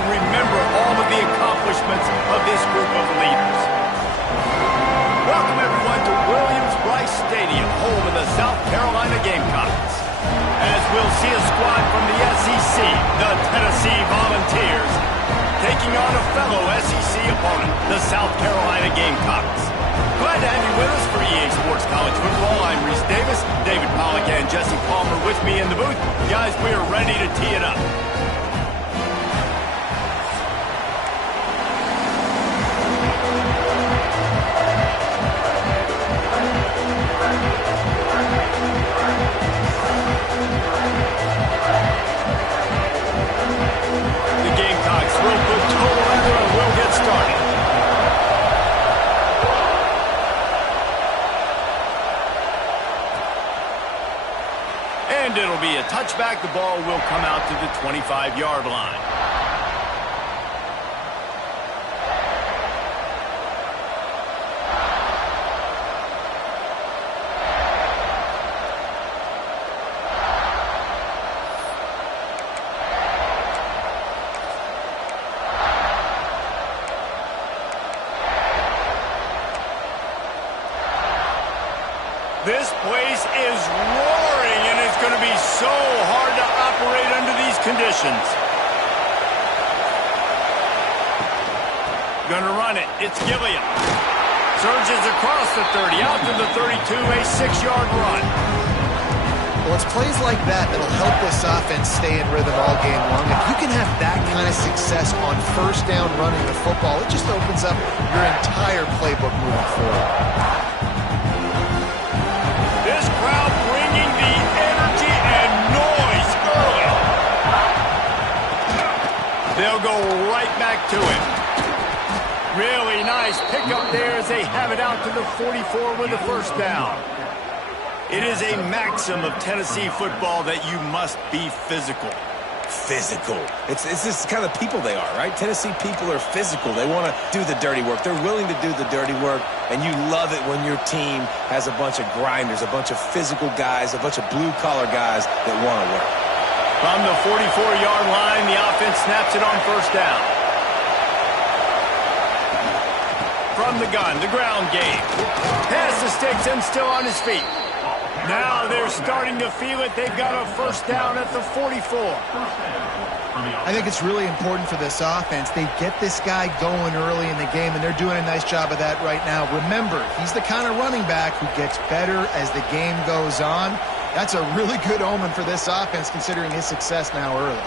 and remember all of the accomplishments of this group of leaders. Welcome, everyone, to Williams-Brice Stadium, home of the South Carolina Gamecocks. As we'll see a squad from the SEC, the Tennessee Volunteers, taking on a fellow SEC opponent, the South Carolina Gamecocks. Glad to have you with us for EA Sports College Football. I'm Reese Davis, David Pollack and Jesse Palmer with me in the booth. Guys, we are ready to tee it up. The Gamecocks will put total leather and we'll get started. And it'll be a touchback. The ball will come out to the 25-yard line. This place is roaring, and it's going to be so hard to operate under these conditions. Going to run it. It's Gilliam. Surges across the 30, out to the 32, a 6-yard run. Well, it's plays like that that'll help this offense stay in rhythm all game long. If you can have that kind of success on first down running the football, it just opens up your entire playbook moving forward. This crowd bringing the energy and noise early. They'll go right back to it. Really nice pickup there as they have it out to the 44 with the first down. It is a maxim of Tennessee football that you must be physical. Physical. It's this kind of people they are, right? Tennessee people are physical. They want to do the dirty work. They're willing to do the dirty work, and you love it when your team has a bunch of grinders, a bunch of physical guys, a bunch of blue-collar guys that want to work. From the 44-yard line, the offense snaps it on first down. From the gun, the ground game. Pass the sticks and still on his feet. Now they're starting to feel it. They've got a first down at the 44. I think it's really important for this offense. They get this guy going early in the game, and they're doing a nice job of that right now. Remember, he's the kind of running back who gets better as the game goes on. That's a really good omen for this offense, considering his success now early.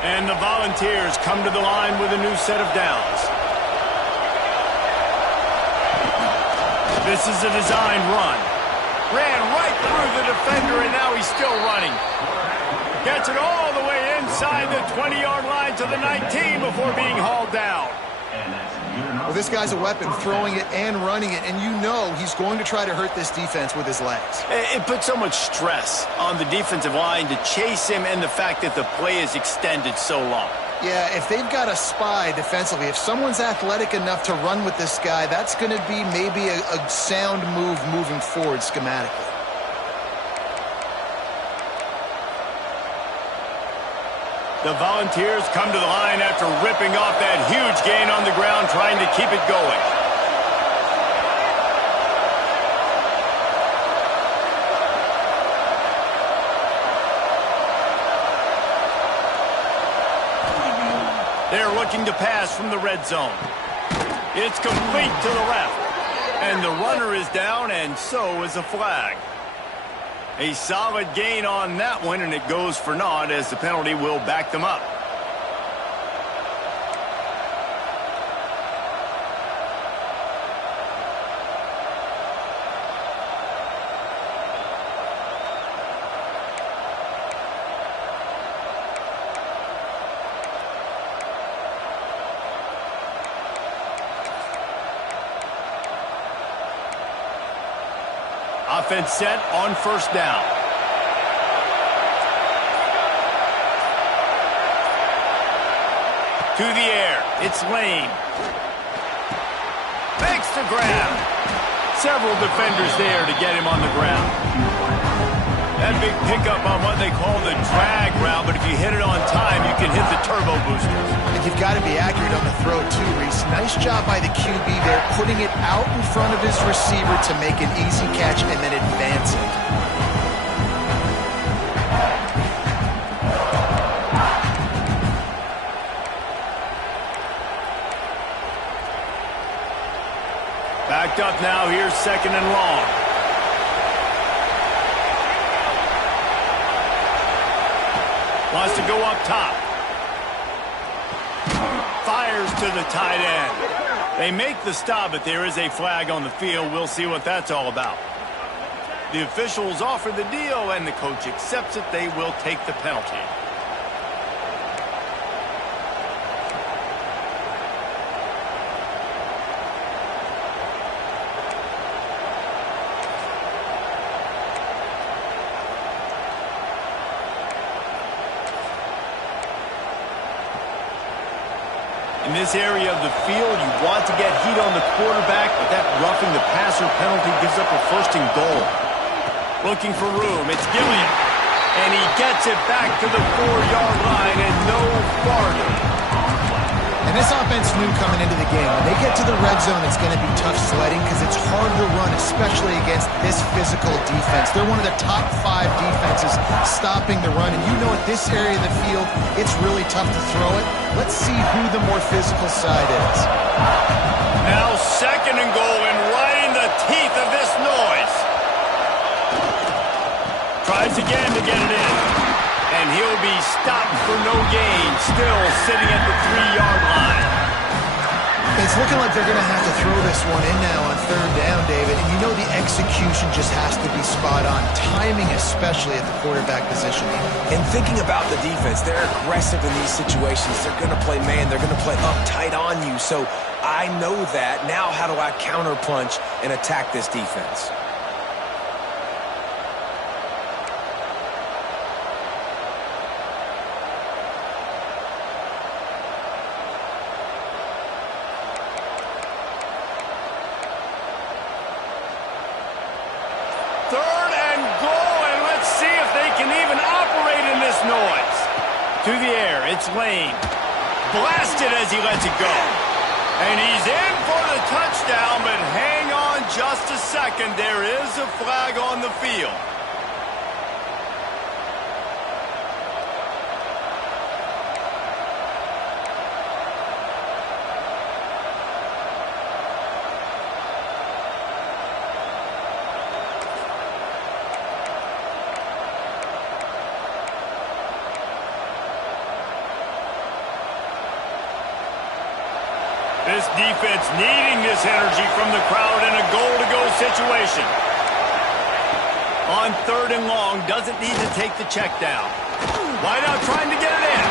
And the Volunteers come to the line with a new set of downs. This is a designed run. Ran right through the defender, and now he's still running. Gets it all the way inside the 20-yard line to the 19 before being hauled down. Well, this guy's a weapon, throwing it and running it, and you know he's going to try to hurt this defense with his legs. It puts so much stress on the defensive line to chase him, and the fact that the play is extended so long. Yeah, if they've got a spy defensively, if someone's athletic enough to run with this guy, that's going to be maybe a sound move moving forward schematically. The Volunteers come to the line after ripping off that huge gain on the ground, trying to keep it going. They're looking to pass from the red zone. It's complete to the left. And the runner is down, and so is a flag. A solid gain on that one, and it goes for naught as the penalty will back them up. Offense set on first down. To the air. It's Lane. Makes the grab. Several defenders there to get him on the ground. That big pickup on what they call the drag route, but if you hit it on time, you can hit the turbo boosters. And you've got to be accurate on the throw, too, Reese. Nice job by the QB there, putting it out in front of his receiver to make an easy catch and then advance it. Backed up now, here's 2nd and long. Wants to go up top. Fires to the tight end. They make the stop, but there is a flag on the field. We'll see what that's all about. The officials offer the deal, and the coach accepts it. They will take the penalty. In this area of the field, you want to get heat on the quarterback, but that roughing the passer penalty gives up a 1st and goal. Looking for room, it's Gilliam. And he gets it back to the 4-yard line and no farther. And this offense knew coming into the game, when they get to the red zone, it's going to be tough sledding because it's hard to run, especially against this physical defense. They're one of the top 5 defenses stopping the run, and you know at this area of the field, it's really tough to throw it. Let's see who the more physical side is. Now 2nd and goal, and right in the teeth of this noise. Tries again to get it in. And he'll be stopped for no gain, still sitting at the 3-yard line. It's looking like they're going to have to throw this one in now on 3rd down, David. And you know the execution just has to be spot on. Timing, especially at the quarterback position. And thinking about the defense, they're aggressive in these situations. They're going to play man. They're going to play uptight on you. So I know that. Now how do I counterpunch and attack this defense? To the air, it's Lane. Blasted as he lets it go. And he's in for the touchdown, but hang on just a second. There is a flag on the field. This defense needing this energy from the crowd in a goal-to-go situation. On 3rd and long, doesn't need to take the check down. Wideout trying to get it in.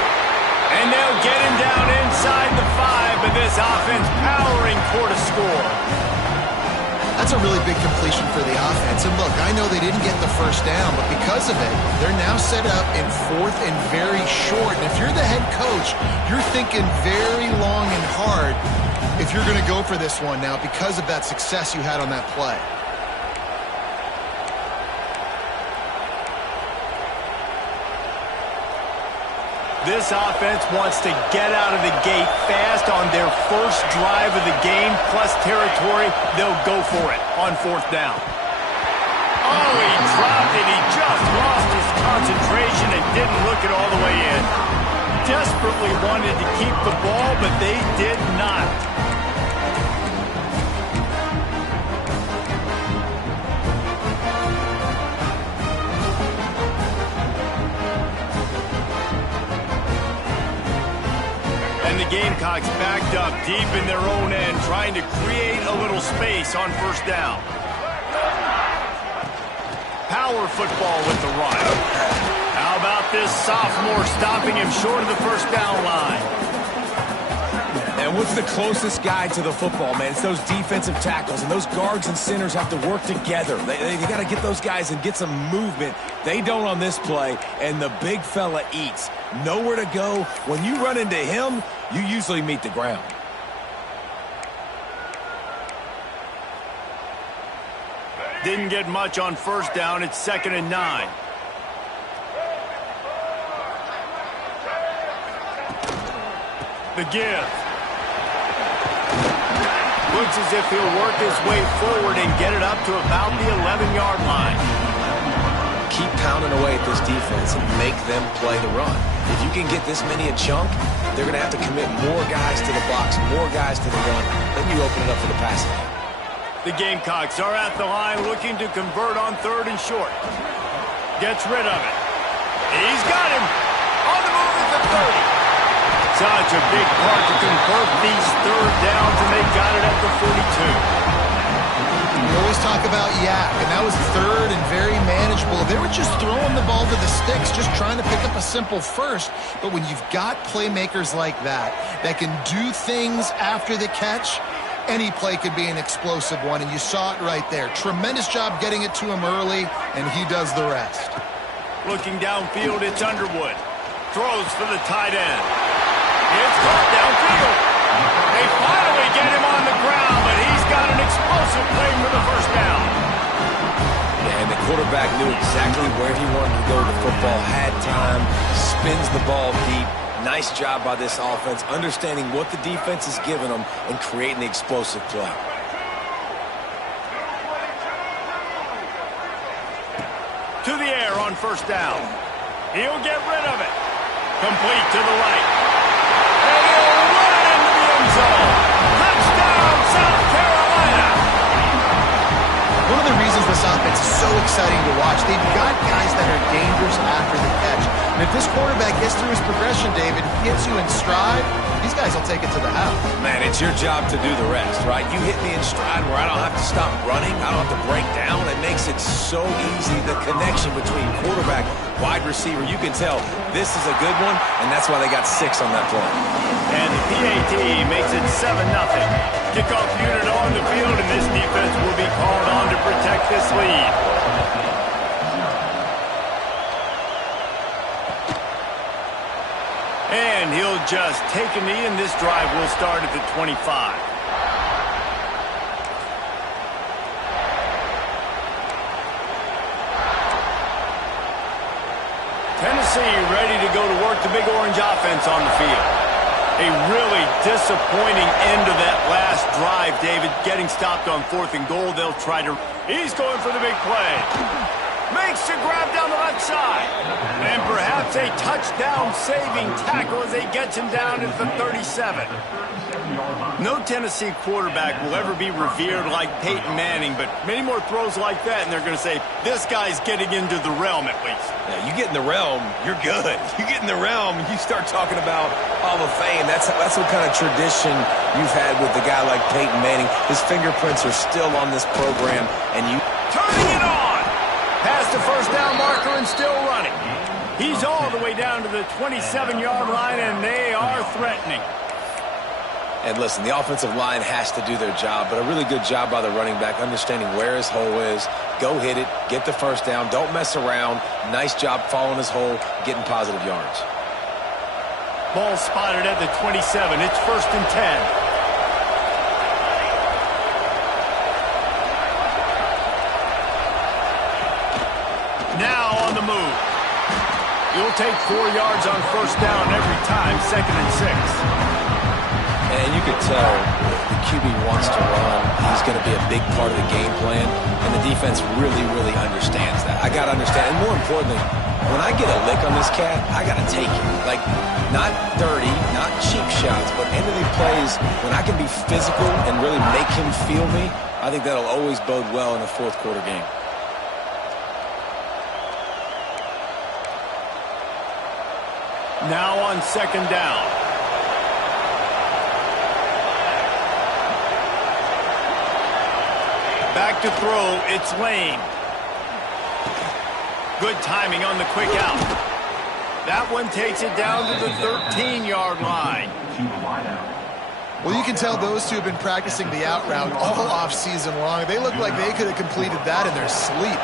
And they'll get him down inside the 5, but this offense powering toward a score. That's a really big completion for the offense. And look, I know they didn't get the 1st down, but because of it, they're now set up in 4th and very short. And if you're the head coach, you're thinking very long and hard if you're going to go for this one now because of that success you had on that play. This offense wants to get out of the gate fast on their first drive of the game, plus territory. They'll go for it on 4th down. Oh, he dropped it. He just lost his concentration and didn't look it all the way in. Desperately wanted to keep the ball, but they did not. The Gamecocks backed up deep in their own end, trying to create a little space on 1st down. Power football with the run. How about this sophomore stopping him short of the 1st down line? Yeah, and what's the closest guy to the football, man? It's those defensive tackles, and those guards and centers have to work together. They got to get those guys and get some movement. They don't on this play, and the big fella eats. Nowhere to go. When you run into him, you usually meet the ground. Didn't get much on first down. It's 2nd and 9. The give. Looks as if he'll work his way forward and get it up to about the 11-yard line. Keep pounding away at this defense and make them play the run. If you can get this many a chunk, they're going to have to commit more guys to the box, more guys to the run. Then you open it up for the passing game. The Gamecocks are at the line looking to convert on 3rd and short. Gets rid of it. He's got him. On the move at the 30. Such a big part to convert these 3rd downs, and they got it at the 42. We always talk about yak, and that was 3rd and very manageable. They were just throwing the ball to the sticks, just trying to pick up a simple first. But when you've got playmakers like that can do things after the catch, any play could be an explosive one, and you saw it right there. Tremendous job getting it to him early, and he does the rest. Looking downfield, it's Underwood. Throws for the tight end. It's caught downfield. They finally get him on the ground, but he's got an explosive play for the first down. Yeah, and the quarterback knew exactly where he wanted to go. The football had time, spins the ball deep. Nice job by this offense, understanding what the defense is giving them and creating the explosive play. To the air on first down. He'll get rid of it. Complete to the right. And he'll run it into the end zone. Touchdown, South Carolina. One of the reasons this offense is so exciting to watch, they've got guys that are dangerous after the catch. And if this quarterback gets through his progression, David, gets you in stride, these guys will take it to the house. Man, it's your job to do the rest, right? You hit me in stride where I don't have to stop running. I don't have to break down. It makes it so easy. The connection between quarterback, wide receiver, you can tell this is a good one, and that's why they got 6 on that play. And the PAT makes it 7-0. Kickoff unit on the field, and this defense will be called on to protect this lead. And he'll just take a knee, and this drive will start at the 25. Tennessee ready to go to work the Big Orange offense on the field. A really disappointing end to that last drive, David. Getting stopped on 4th and goal, they'll try to... He's going for the big play. Makes the grab down the left side. And perhaps a touchdown-saving tackle as they get him down at the 37. No Tennessee quarterback will ever be revered like Peyton Manning, but many more throws like that, and they're going to say, this guy's getting into the realm at least. Yeah, you get in the realm, you're good. You get in the realm, you start talking about Hall of Fame. That's what kind of tradition you've had with a guy like Peyton Manning. His fingerprints are still on this program, and you... Turning it on! Past the first down marker and still running. He's all the way down to the 27-yard line, and they are threatening. And listen, the offensive line has to do their job, but a really good job by the running back, understanding where his hole is. Go hit it, get the first down, don't mess around. Nice job following his hole, getting positive yards. Ball spotted at the 27. It's 1st and 10. Now on the move. You'll take 4 yards on first down every time, 2nd and 6. And you could tell if the QB wants to run, he's going to be a big part of the game plan. And the defense really, really understands that. I got to understand. And more importantly, when I get a lick on this cat, I got to take it. Like, not dirty, not cheap shots, but end of the plays, when I can be physical and really make him feel me, I think that'll always bode well in a 4th quarter game. Now on 2nd down. Back to throw, it's Lane. Good timing on the quick out. That one takes it down to the 13-yard line. Well, you can tell those two have been practicing the out route all off season long. They look like they could have completed that in their sleep.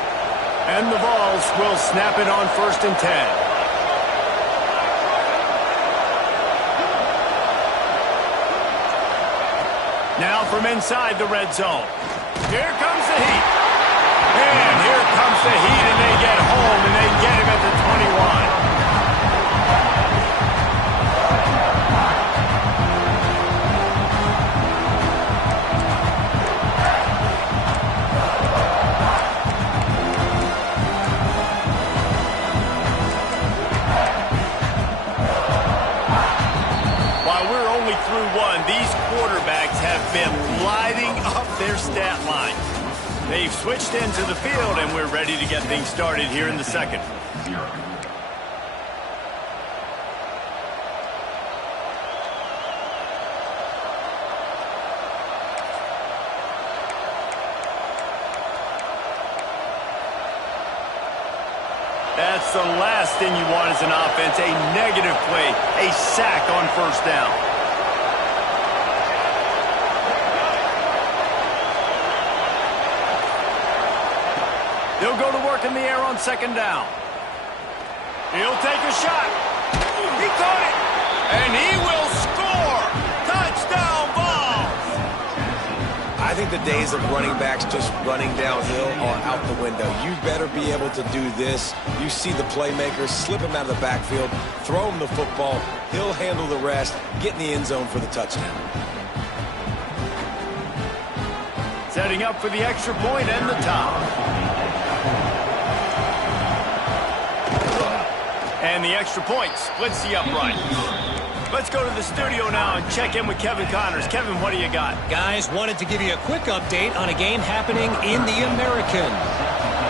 And the Vols will snap it on 1st and 10. Now from inside the red zone. Here comes the heat. And here comes the heat, and they get home, and they get him at the 21. Through one, these quarterbacks have been lighting up their stat lines. They've switched into the field, and we're ready to get things started here in the second. That's the last thing you want as an offense, a negative play, a sack on 1st down. He'll go to work in the air on 2nd down. He'll take a shot. He caught it. And he will score. Touchdown, Vols. I think the days of running backs just running downhill are out the window. You better be able to do this. You see the playmakers, slip him out of the backfield, throw him the football. He'll handle the rest, get in the end zone for the touchdown. Setting up for the extra point and the top. And the extra point splits the upright. Let's go to the studio now and check in with Kevin Connors. Kevin, what do you got? Guys, wanted to give you a quick update on a game happening in the American.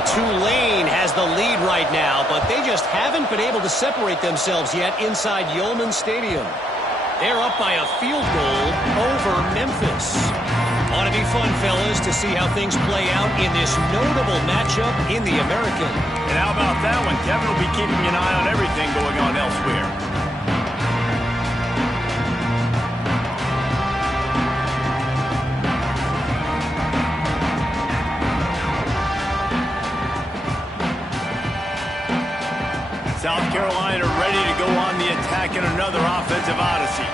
Tulane has the lead right now, but they just haven't been able to separate themselves yet inside Yulman Stadium. They're up by a field goal over Memphis. Ought to be fun, fellas, to see how things play out in this notable matchup in the American. And how about that one? Kevin will be keeping an eye on everything going on elsewhere. South Carolina ready to go on the attack in another offensive odyssey.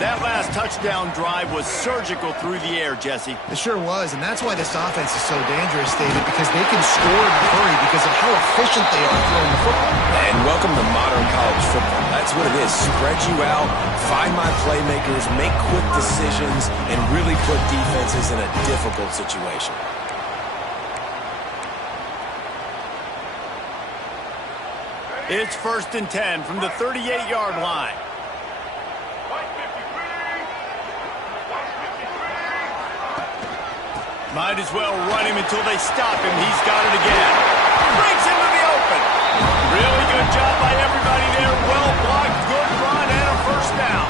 That last touchdown drive was surgical through the air, Jesse. It sure was, and that's why this offense is so dangerous, David, because they can score in a hurry because of how efficient they are throwing the football. And welcome to modern college football. That's what it is. Spread you out, find my playmakers, make quick decisions, and really put defenses in a difficult situation. It's 1st and 10 from the 38-yard line. Might as well run him until they stop him. He's got it again. Brings him to the open. Really good job by everybody there. Well blocked, good run, and a 1st down.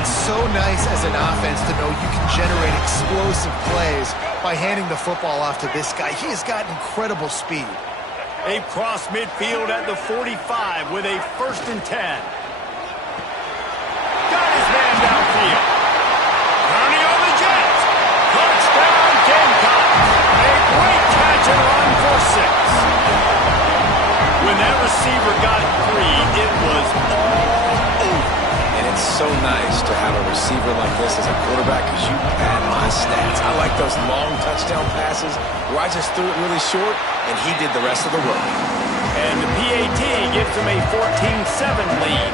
It's so nice as an offense to know you can generate explosive plays by handing the football off to this guy. He has got incredible speed. They cross midfield at the 45 with a 1st and 10. Got his man downfield. Turning on the jet. Touchdown, Gamecocks. A great catch and run for 6. When that receiver got free, it was all over. And it's so nice to have a receiver like this as a quarterback because you pad my stats. I like those long touchdown passes where I just threw it really short and he did the rest of the work. And the PAT gives them a 14-7 lead.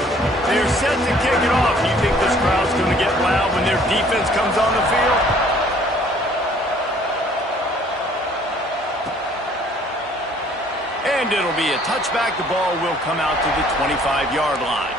They're set to kick it off. You think this crowd's going to get loud when their defense comes on the field? And it'll be a touchback. The ball will come out to the 25-yard line.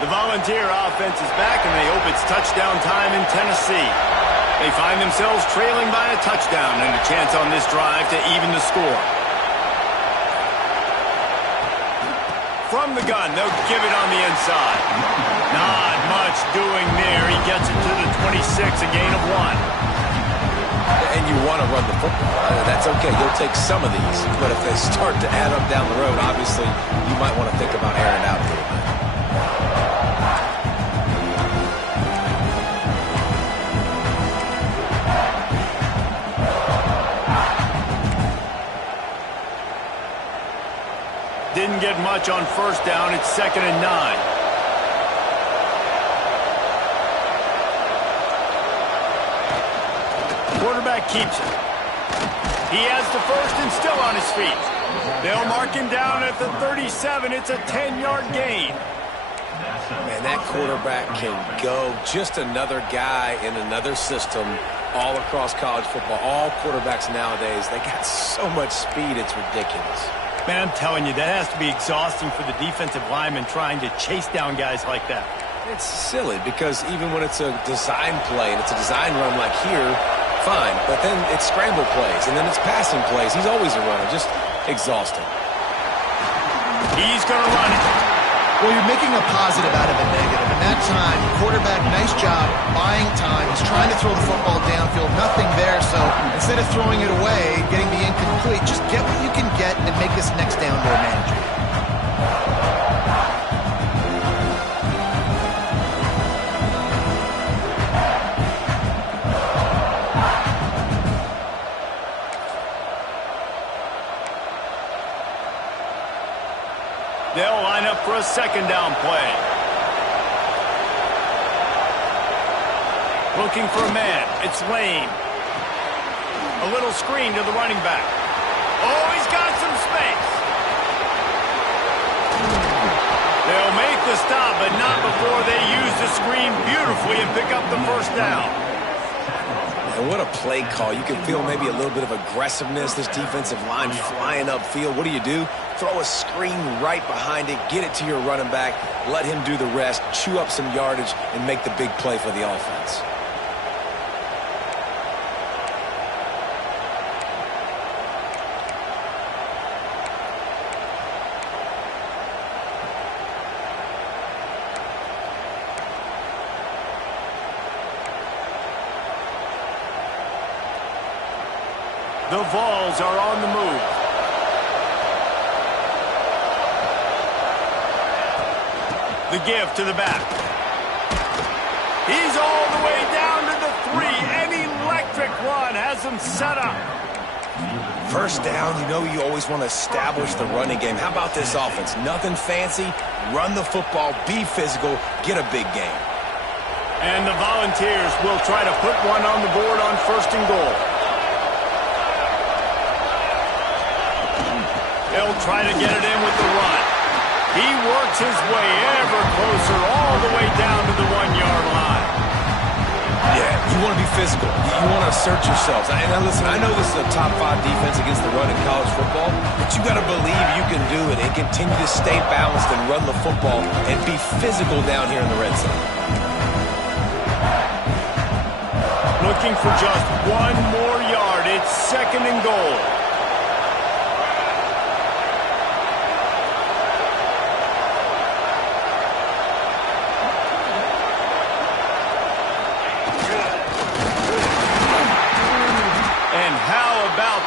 The Volunteer offense is back, and they hope it's touchdown time in Tennessee. They find themselves trailing by a touchdown and a chance on this drive to even the score. From the gun, they'll give it on the inside. much doing there. He gets it to the 26, a gain of 1. And you want to run the football. That's okay. You'll take some of these. But if they start to add up down the road, obviously, you might want to think about airing it out a little bit. Didn't get much on first down. It's 2nd and 9. Quarterback keeps it. He has the first and still on his feet. They'll mark him down at the 37. It's a 10-yard gain. Man, that quarterback can go. Just another guy in another system all across college football. All quarterbacks nowadays, they got so much speed, it's ridiculous. Man, I'm telling you, that has to be exhausting for the defensive lineman trying to chase down guys like that. It's silly because even when it's a design play and it's a design run like here, fine, but then it's scramble plays, and then it's passing plays. He's always a runner, just exhausting. He's going to run it. Well, you're making a positive out of a negative. In that time, quarterback, nice job, buying time. He's trying to throw the football downfield, nothing there. So instead of throwing it away, getting the incomplete, just get what you can get and make this next down more manageable. They'll line up for a 2nd down play. Looking for a man. It's Lane. A little screen to the running back. Oh, he's got some space. They'll make the stop, but not before they use the screen beautifully and pick up the first down. And what a play call. You can feel maybe a little bit of aggressiveness, this defensive line flying upfield. What do? Throw a screen right behind it, get it to your running back, let him do the rest, chew up some yardage, and make the big play for the offense. The Vols are on the move. The give to the back. He's all the way down to the 3. An electric run has him set up. First down, you always want to establish the running game. How about this offense? Nothing fancy. Run the football, be physical, get a big game. And the Volunteers will try to put one on the board on 1st and goal. They'll try to get it in with the run. He works his way ever closer all the way down to the 1-yard line. Yeah, you want to be physical. You want to assert yourselves. And now listen, I know this is a top 5 defense against the run in college football, but you got to believe you can do it and continue to stay balanced and run the football and be physical down here in the red zone. Looking for just 1 more yard. It's 2nd and goal.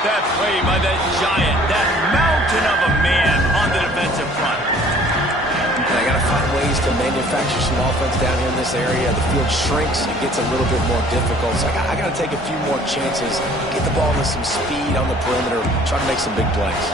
That play by that giant, that mountain of a man on the defensive front. And I got to find ways to manufacture some offense down here in this area. The field shrinks, it gets a little bit more difficult. So I got to take a few more chances, get the ball with some speed on the perimeter, try to make some big plays.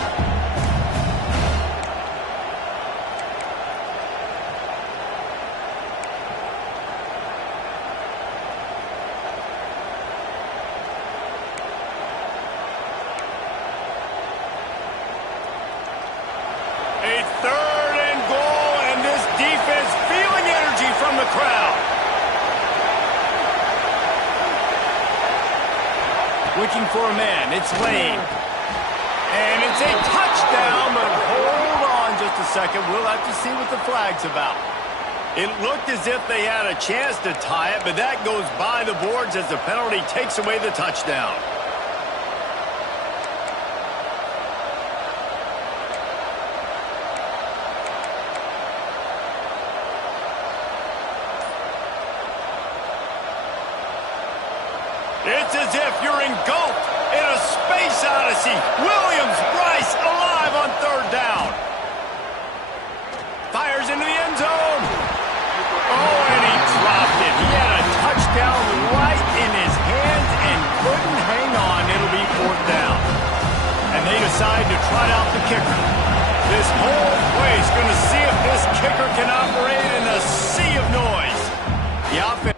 Looking for a man. It's Lane. And it's a touchdown, but hold on just a second. We'll have to see what the flag's about. It looked as if they had a chance to tie it, but that goes by the boards as the penalty takes away the touchdown. It's as if you're engulfed in a space odyssey. Williams-Brice alive on third down. Fires into the end zone. Oh, and he dropped it. He had a touchdown right in his hands and couldn't hang on. It'll be fourth down. And they decide to trot out the kicker. This whole place going to see if this kicker can operate in a sea of noise. The offense.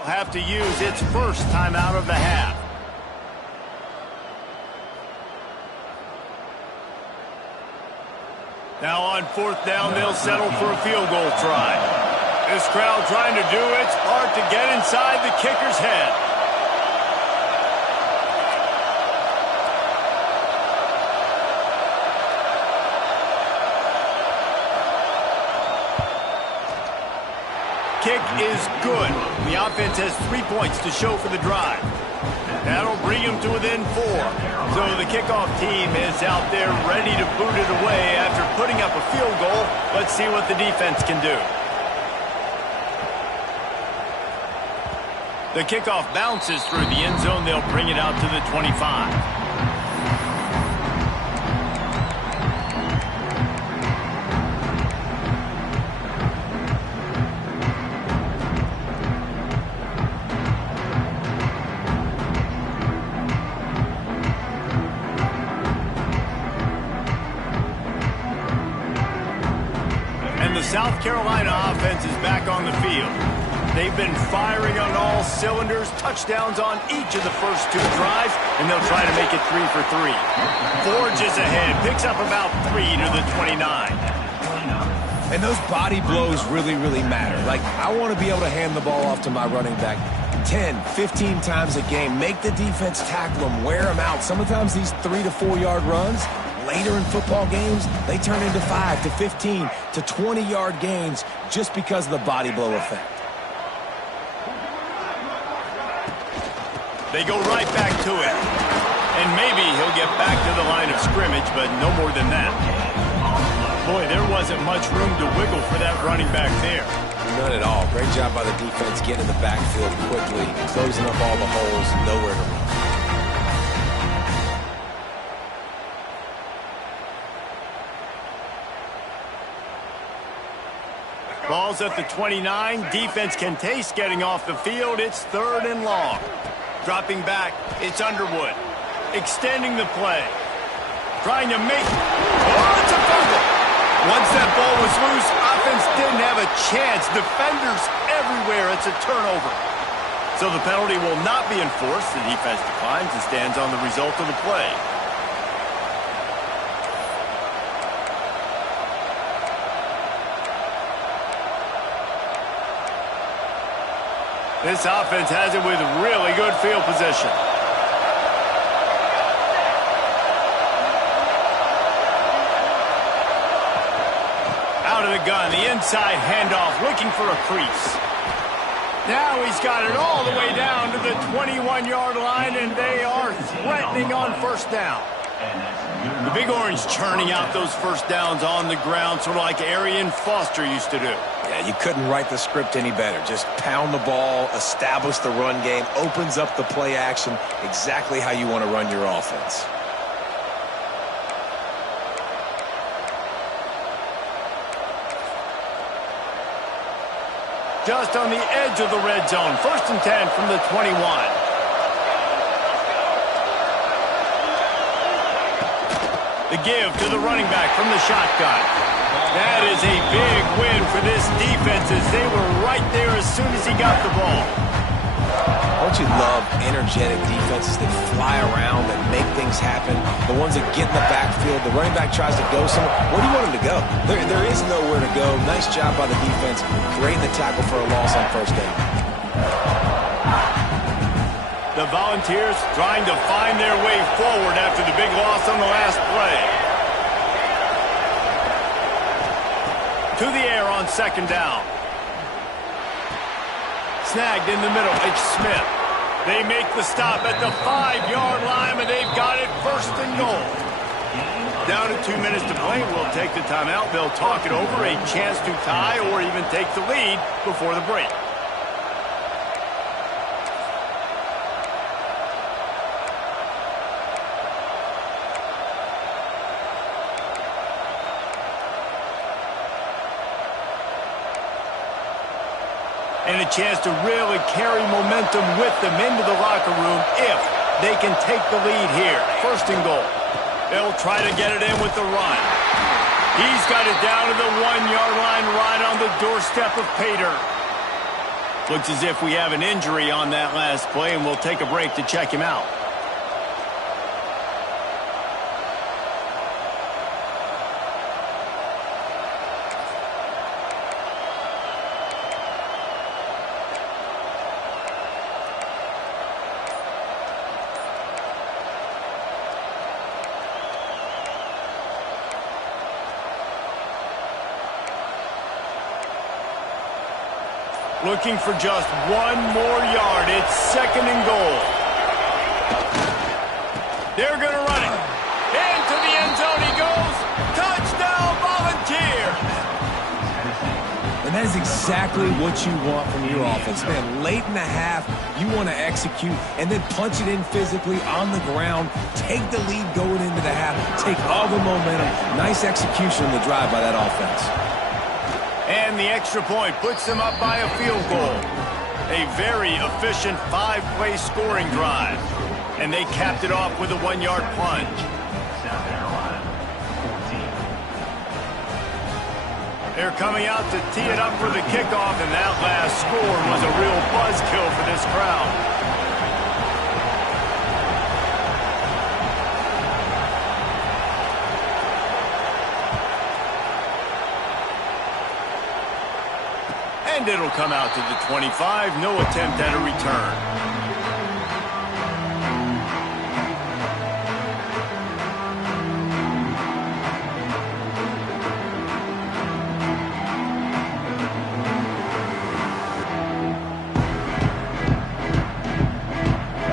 Have to use its first timeout of the half. Now on fourth down, they'll settle for a field goal try. This crowd trying to do its part to get inside the kicker's head. Kick is good. The offense has 3 points to show for the drive. That'll bring them to within 4. So the kickoff team is out there ready to boot it away after putting up a field goal. Let's see what the defense can do. The kickoff bounces through the end zone. They'll bring it out to the 25. South Carolina offense is back on the field. They've been firing on all cylinders, touchdowns on each of the first 2 drives, and they'll try to make it 3 for 3. Forges ahead, picks up about 3 to the 29. And those body blows really, really matter. Like, I want to be able to hand the ball off to my running back 10, 15 times a game. Make the defense tackle them, wear them out. Sometimes these 3 to 4 yard runs, later in football games, they turn into 5 to 15 to 20-yard gains just because of the body blow effect. They go right back to it. And maybe he'll get back to the line of scrimmage, but no more than that. Boy, there wasn't much room to wiggle for that running back there. None at all. Great job by the defense getting in the backfield quickly, closing up all the holes, nowhere to run. Ball's at the 29. Defense can taste getting off the field. It's 3rd and long. Dropping back, it's Underwood. Extending the play. Trying to make... Oh, it's a fumble! Once that ball was loose, offense didn't have a chance. Defenders everywhere. It's a turnover. So the penalty will not be enforced. The defense declines and stands on the result of the play. This offense has it with really good field position. Out of the gun, the inside handoff, looking for a crease. Now he's got it all the way down to the 21-yard line, and they are threatening on first down. The Big Orange churning out those first downs on the ground, sort of like Arian Foster used to do. Yeah, you couldn't write the script any better. Just pound the ball, establish the run game, opens up the play action, exactly how you want to run your offense. Just on the edge of the red zone. 1st and 10 from the 21. The give to the running back from the shotgun. That is a big win for this defense as they were right there as soon as he got the ball. Don't you love energetic defenses that fly around, that make things happen? The ones that get in the backfield, the running back tries to go somewhere. Where do you want him to go? There is nowhere to go. Nice job by the defense, creating the tackle for a loss on first down. The Volunteers trying to find their way forward after the big loss on the last play. To the air on 2nd down. Snagged in the middle. It's Smith. They make the stop at the 5-yard line, and they've got it 1st and goal. Down to 2 minutes to play. We'll take the timeout. They'll talk it over. A chance to tie or even take the lead before the break. And a chance to really carry momentum with them into the locker room if they can take the lead here. 1st and goal. They'll try to get it in with the run. He's got it down to the 1-yard line right on the doorstep of Pater. Looks as if we have an injury on that last play, and we'll take a break to check him out. Looking for just 1 more yard. It's 2nd and goal. They're going to run it. Into the end zone he goes. Touchdown, Volunteers. And that is exactly what you want from your offense. Man, late in the half, you want to execute and then punch it in physically on the ground. Take the lead going into the half. Take all the momentum. Nice execution on the drive by that offense. And the extra point puts them up by a field goal. A very efficient 5-play scoring drive. And they capped it off with a 1-yard plunge. They're coming out to tee it up for the kickoff, and that last score was a real buzzkill for this crowd. And it'll come out to the 25. No attempt at a return.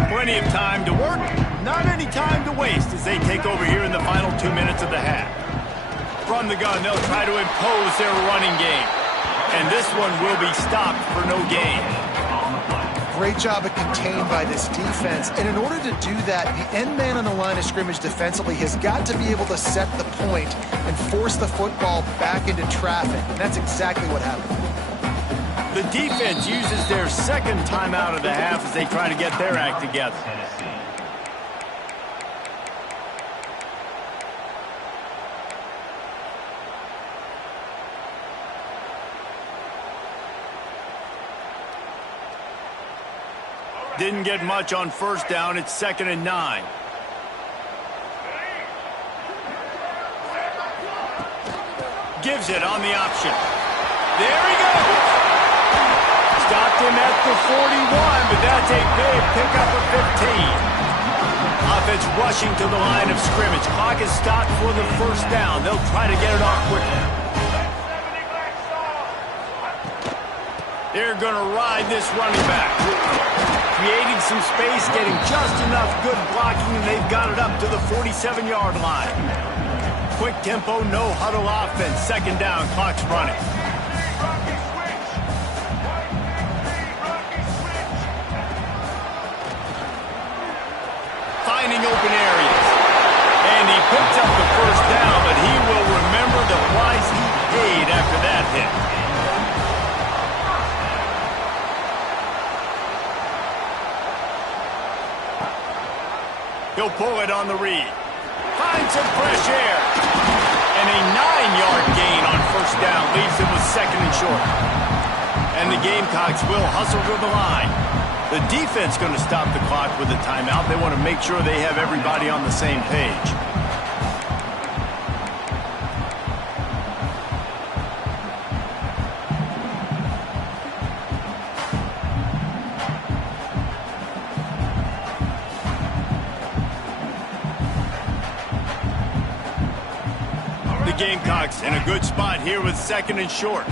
Plenty of time to work, not any time to waste as they take over here in the final 2 minutes of the half. From the gun, they'll try to impose their running game. And this one will be stopped for no gain. Great job of contained by this defense. And in order to do that, the end man on the line of scrimmage defensively has got to be able to set the point and force the football back into traffic. And that's exactly what happened. The defense uses their second timeout of the half as they try to get their act together. Didn't get much on first down. It's 2nd and 9. Gives it on the option. There he goes. Stopped him at the 41, but that's a big pickup of 15. Offense rushing to the line of scrimmage. Clock is stopped for the first down. They'll try to get it off quickly. They're going to ride this running back. Creating some space, getting just enough good blocking, and they've got it up to the 47-yard line. Quick tempo, no huddle offense. Second down, clock's running. Finding open areas. And he picks up the first down, but he will remember the price he paid after that hit. He'll pull it on the read. Finds some fresh air. And a 9-yard gain on first down leaves him with second and short. And the Gamecocks will hustle to the line. The defense going to stop the clock with a timeout. They want to make sure they have everybody on the same page. The Gamecocks in a good spot here with second and short.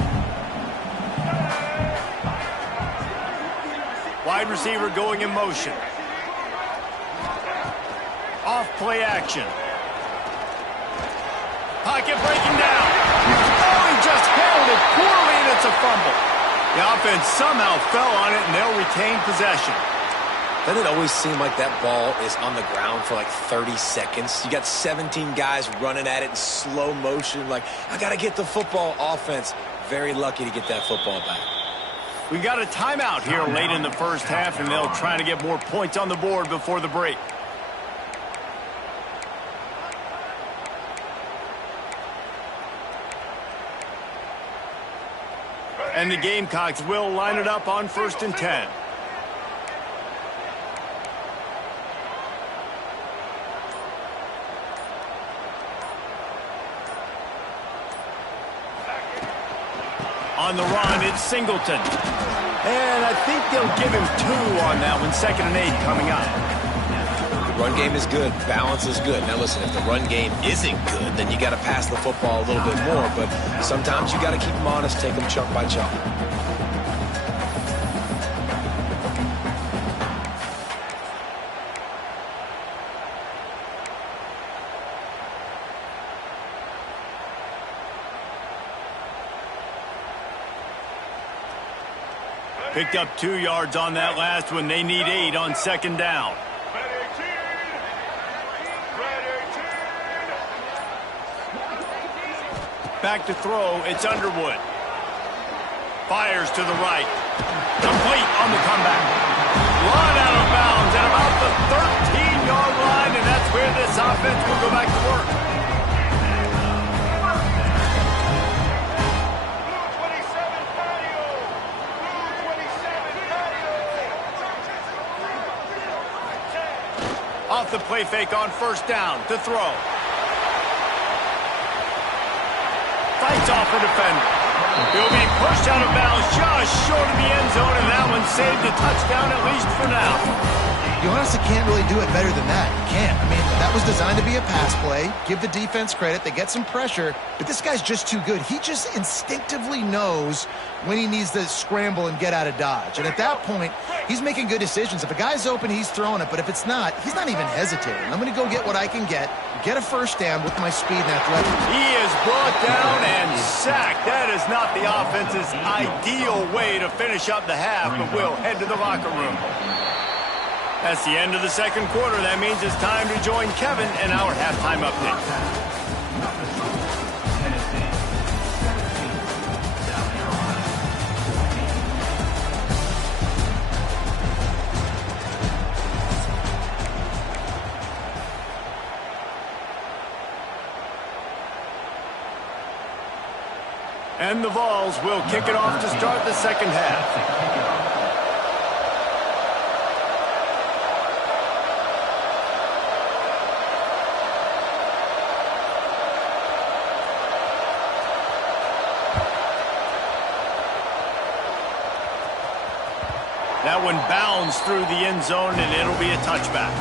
Wide receiver going in motion. Off play action. Pocket breaking down. Oh, he just handled it poorly, and it's a fumble. The offense somehow fell on it, and they'll retain possession. Doesn't it always seem like that ball is on the ground for like 30 seconds? You got 17 guys running at it in slow motion. Like, I got to get the football. Offense, very lucky to get that football back. We got a timeout here late in the first half, and they'll try to get more points on the board before the break. And the Gamecocks will line it up on 1st and 10. On the run, it's Singleton. And I think they'll give him 2 on that one. 2nd and 8 coming up. The run game is good. Balance is good. Now, listen, if the run game isn't good, then you got to pass the football a little bit more. But sometimes you got to keep them honest, take them chunk by chunk. Picked up 2 yards on that last one. They need 8 on 2nd down. Back to throw. It's Underwood. Fires to the right. Complete on the comeback. Run out of bounds at about the 13-yard line, and that's where this offense will go back to work. Off the play fake on 1st down to throw. Fights off a defender. He'll be pushed out of bounds just short of the end zone, and that one saved a touchdown at least for now. You honestly can't really do it better than that. You can't. I mean, that was designed to be a pass play. Give the defense credit. They get some pressure, but this guy's just too good. He just instinctively knows when he needs to scramble and get out of dodge. And at that point, he's making good decisions. If a guy's open, he's throwing it. But if it's not, he's not even hesitating. I'm going to go get what I can get a first down with my speed and athleticism. He is brought down and sacked. That is not the offense's ideal way to finish up the half, but we'll head to the locker room. That's the end of the 2nd quarter. That means it's time to join Kevin in our halftime update. And the Vols will kick it off to start the 2nd half. That one bounds through the end zone, and it'll be a touchback.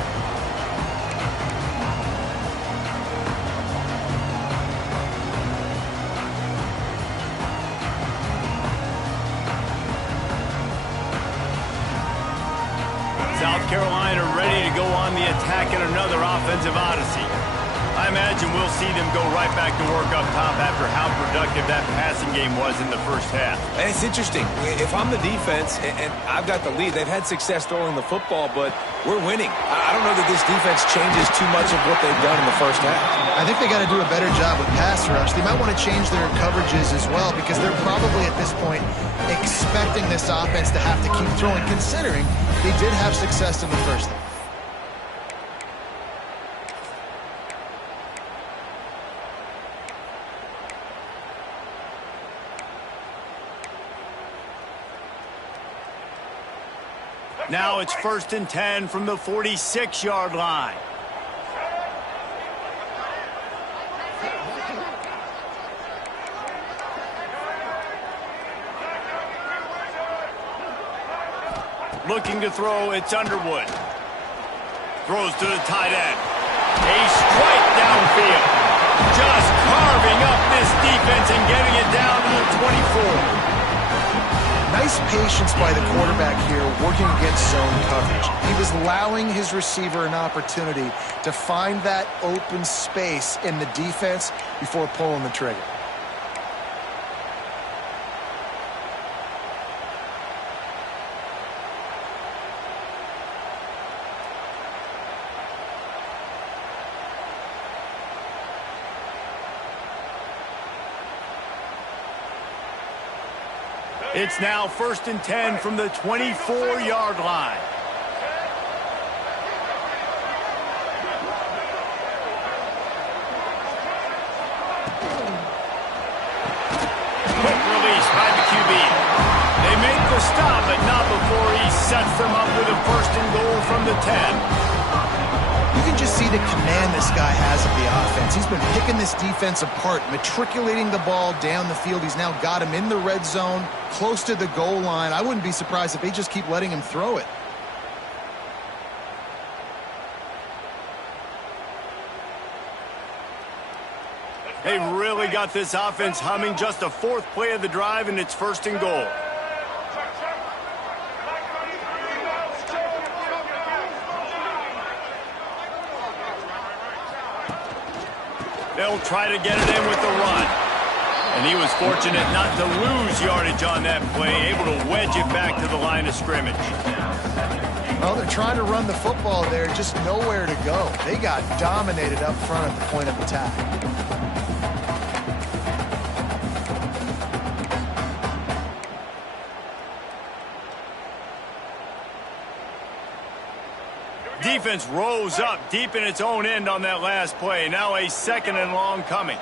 attacking another offensive odyssey. I imagine we'll see them go right back to work up top after how productive that passing game was in the first half. And it's interesting. If I'm the defense and I've got the lead, they've had success throwing the football, but we're winning. I don't know that this defense changes too much of what they've done in the first half. I think they got to do a better job with pass rush. They might want to change their coverages as well because they're probably at this point expecting this offense to have to keep throwing, considering they did have success in the first half. Now it's 1st and 10 from the 46-yard line. Looking to throw, it's Underwood. Throws to the tight end. A strike downfield. Just carving up this defense and getting it down to the 24. Nice patience by the quarterback here working against zone coverage. He was allowing his receiver an opportunity to find that open space in the defense before pulling the trigger. It's now 1st and 10 from the 24-yard line. Quick release by the QB. They make the stop, but not before he sets them up with a 1st and goal from the 10. You can just see the command this guy has of the offense. He's been picking this defense apart, matriculating the ball down the field. He's now got him in the red zone, close to the goal line. I wouldn't be surprised if they just keep letting him throw it. They really got this offense humming. Just a 4th play of the drive, and it's 1st and goal. They'll try to get it in with the run. And he was fortunate not to lose yardage on that play, able to wedge it back to the line of scrimmage. Well, they're trying to run the football there, just nowhere to go. They got dominated up front at the point of attack. Defense rose up deep in its own end on that last play. Now a 2nd and long coming.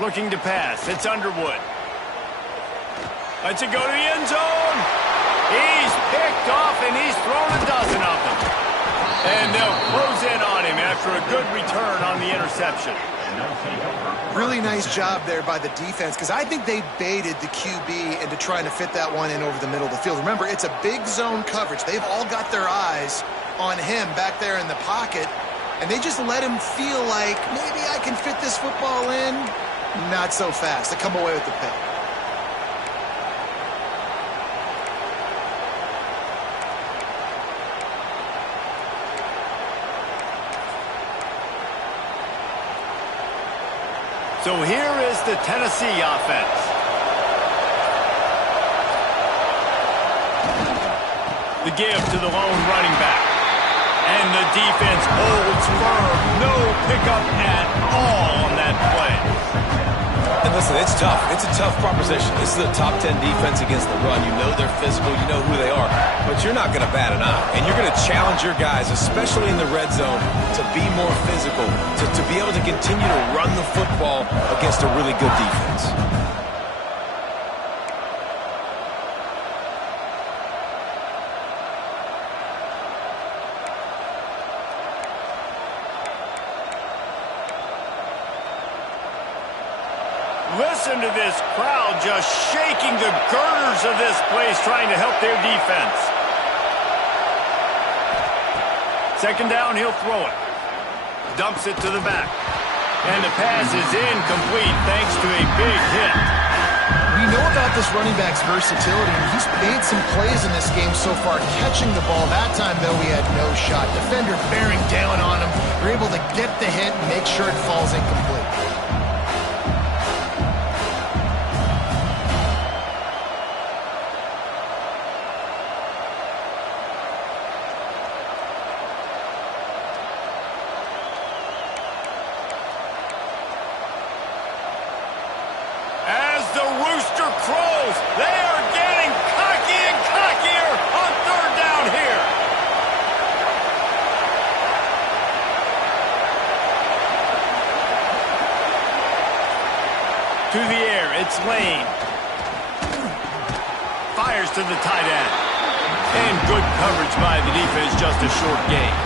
Looking to pass. It's Underwood. Lets it go to the end zone. He's picked off, and he's thrown a dozen of them. And they'll close in on him after a good return on the interception. Really nice job there by the defense, because I think they baited the QB into trying to fit that one in over the middle of the field. Remember, it's a big zone coverage. They've all got their eyes on him back there in the pocket, and they just let him feel like, maybe I can fit this football in. Not so fast. They come away with the pick. So here is the Tennessee offense. The give to the lone running back. And the defense holds firm. No pickup at all on that play. And listen, it's tough. It's a tough proposition. This is a top 10 defense against the run. You know they're physical. You know who they are. But you're not going to bat an eye. And you're going to challenge your guys, especially in the red zone, to be more physical, to be able to continue to run the football against a really good defense. Listen to this crowd just shaking the girders of this place, trying to help their defense. 2nd down, he'll throw it. Dumps it to the back. And the pass is incomplete thanks to a big hit. We know about this running back's versatility, and he's made some plays in this game so far, catching the ball. That time, though, he had no shot. Defender bearing down on him. They're able to get the hit and make sure it falls incomplete. The rooster crows. They are getting cocky and cockier on third down here. To the air, it's Lane. Fires to the tight end. And good coverage by the defense, just a short gain.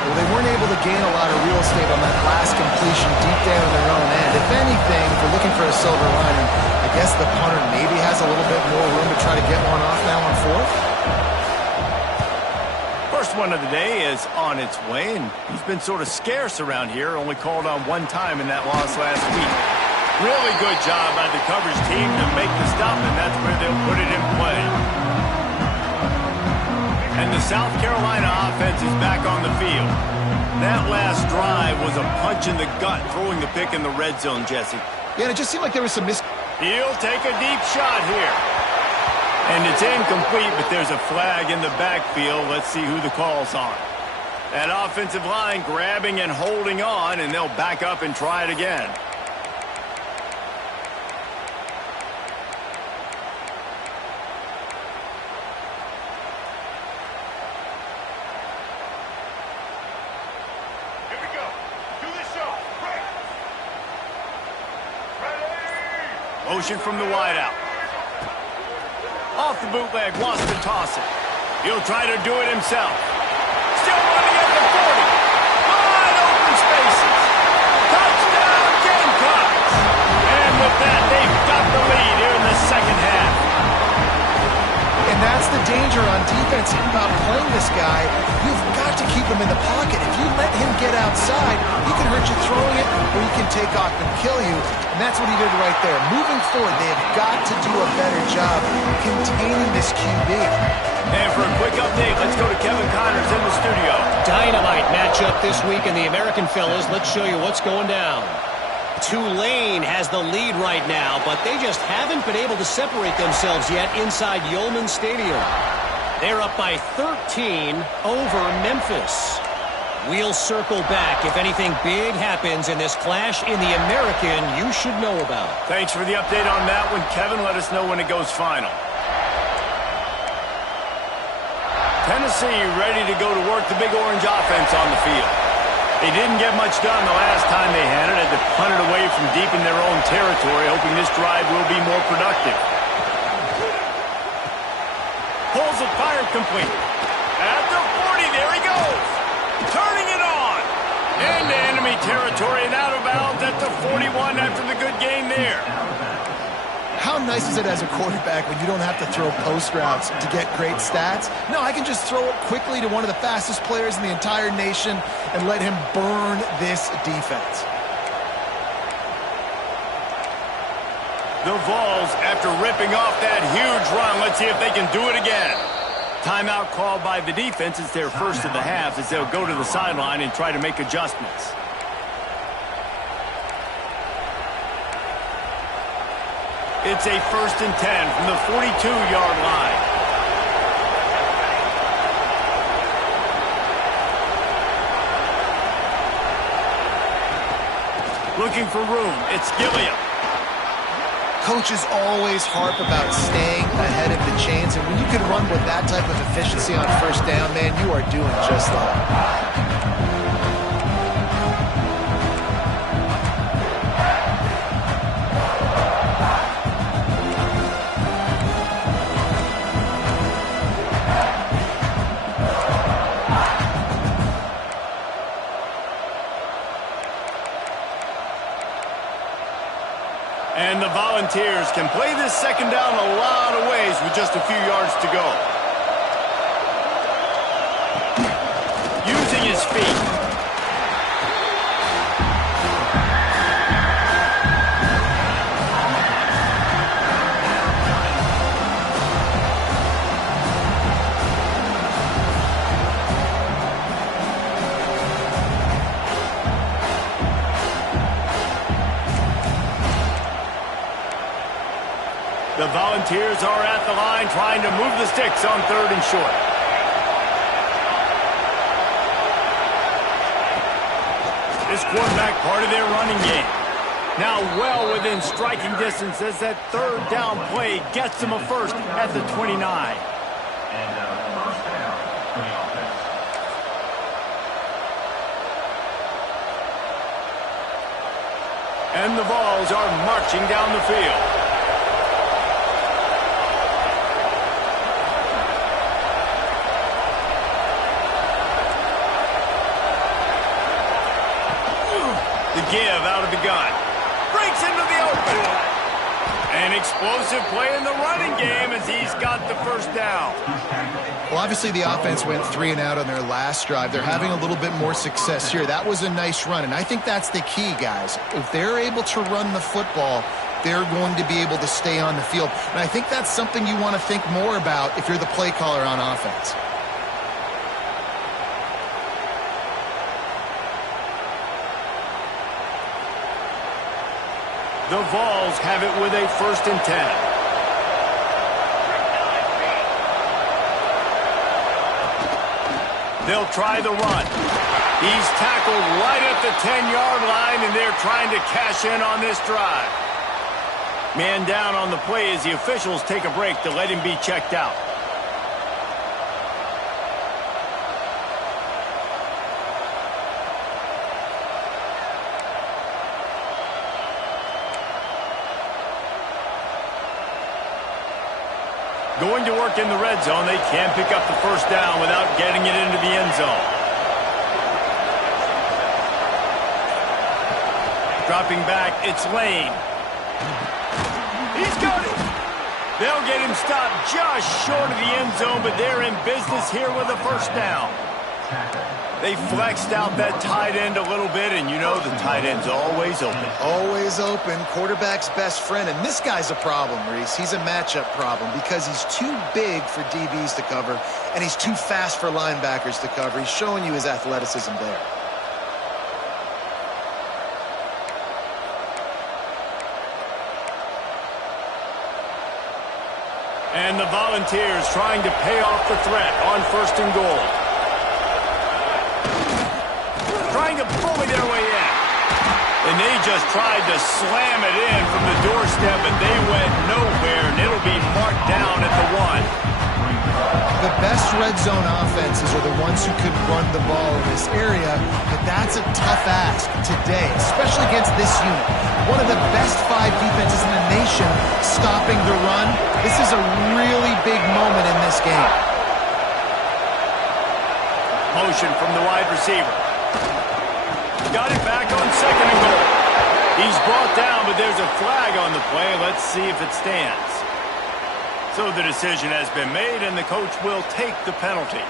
Well, they weren't able to gain a lot of real estate on that last completion deep down in their own end. If anything, if we're looking for a silver lining, I guess the punter maybe has a little bit more room to try to get one off now on fourth. First one of the day is on its way, and he's been sort of scarce around here, only called on one time in that loss last week. Really good job by the coverage team to make the stop, and that's where they'll put it in play. And the South Carolina offense is back on the field. That last drive was a punch in the gut, throwing the pick in the red zone, Jesse. Yeah, and it just seemed like there was some He'll take a deep shot here. And it's incomplete, but there's a flag in the backfield. Let's see who the call's on. That offensive line grabbing and holding on, and they'll back up and try it again. Motion from the wideout. Off the bootleg, wants to toss it. He'll try to do it himself. Still running at the 40. Wide open spaces. Touchdown, Gamecocks! And with that, they've got the lead here in the second half. And that's the danger on defense about playing this guy. You've got to keep him in the pocket. If you let him get outside, he can hurt you throwing it, or he can take off and kill you. And that's what he did right there. Moving forward, they have got to do a better job containing this QB. And for a quick update, let's go to Kevin Connors in the studio. Dynamite matchup this week in the American, fellas. Let's show you what's going down. Tulane has the lead right now, but they just haven't been able to separate themselves yet inside Yulman Stadium. They're up by 13 over Memphis. We'll circle back if anything big happens in this clash in the American you should know about. Thanks for the update on that one, Kevin. Let us know when it goes final. Tennessee ready to go to work the Big Orange offense on the field. They didn't get much done the last time they had it. Had to punt it away from deep in their own territory, hoping this drive will be more productive. Pulls it, fired complete. At the 40, there he goes. Turning it on. Into enemy territory and out of bounds at the 41 after the good game there. How nice is it as a quarterback when you don't have to throw post routes to get great stats? No, I can just throw it quickly to one of the fastest players in the entire nation and let him burn this defense. The Vols, after ripping off that huge run, let's see if they can do it again. Timeout called by the defense. It's their first of the half as they'll go to the sideline and try to make adjustments. It's a 1st and 10 from the 42-yard line. Looking for room. It's Gilliam. Coaches always harp about staying ahead of the chains, and when you can run with that type of efficiency on first down, man, you are doing just that. And the Volunteers can play this second down a lot of ways with just a few yards to go. Using his feet. the Volunteers are at the line trying to move the sticks on 3rd and short. This quarterback part of their running game. Now well within striking distance as that 3rd down play gets them a first at the 29. And first down for the offense. And the Vols are marching down the field. The give out of the gun. Breaks into the open. An explosive play in the running game as he's got the first down. Well, obviously the offense went 3 and out on their last drive. They're having a little bit more success here. That was a nice run, and I think that's the key, guys. If they're able to run the football, they're going to be able to stay on the field. And I think that's something you want to think more about if you're the play caller on offense. The Vols have it with a 1st and 10. They'll try the run. He's tackled right at the 10-yard line, and they're trying to cash in on this drive. Man down on the play as the officials take a break to let him be checked out. Going to work in the red zone. They can't pick up the first down without getting it into the end zone. Dropping back, it's Lane. He's got it. They'll get him stopped just short of the end zone, but they're in business here with a first down. They flexed out that tight end a little bit, and you know the tight end's always open. Always open, quarterback's best friend. And this guy's a problem, Reese. He's a matchup problem because he's too big for DBs to cover, and he's too fast for linebackers to cover. He's showing you his athleticism there. And the Volunteers trying to pay off the threat on 1st and goal. Trying to bully their way in. And they just tried to slam it in from the doorstep, but they went nowhere, and it'll be marked down at the 1. The best red zone offenses are the ones who could run the ball in this area, but that's a tough ask today, especially against this unit. One of the best 5 defenses in the nation stopping the run. This is a really big moment in this game. Motion from the wide receiver. Got it back on 2nd and goal. He's brought down, but there's a flag on the play. Let's see if it stands. So the decision has been made, and the coach will take the penalty.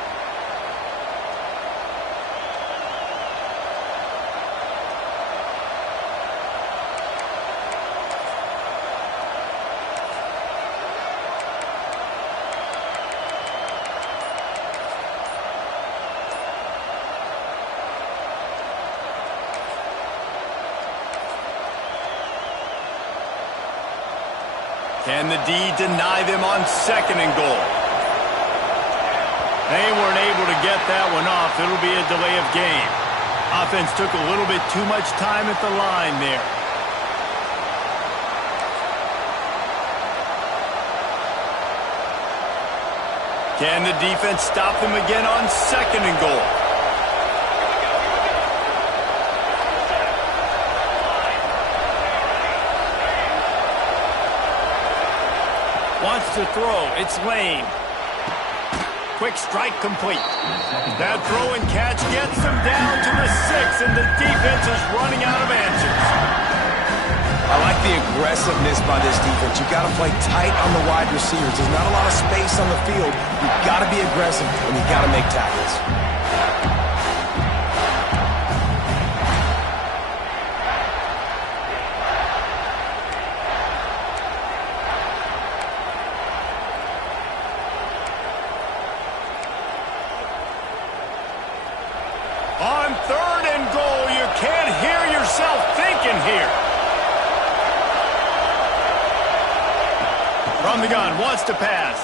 Can the D deny them on 2nd and goal? They weren't able to get that one off. It'll be a delay of game. Offense took a little bit too much time at the line there. Can the defense stop them again on 2nd and goal? Wants to throw. It's Lane. Quick strike complete. That throw and catch gets them down to the 6, and the defense is running out of answers. I like the aggressiveness by this defense. You've got to play tight on the wide receivers. There's not a lot of space on the field. You've got to be aggressive, and you've got to make tackles. On 3rd and goal, you can't hear yourself thinking here. From the gun, wants to pass.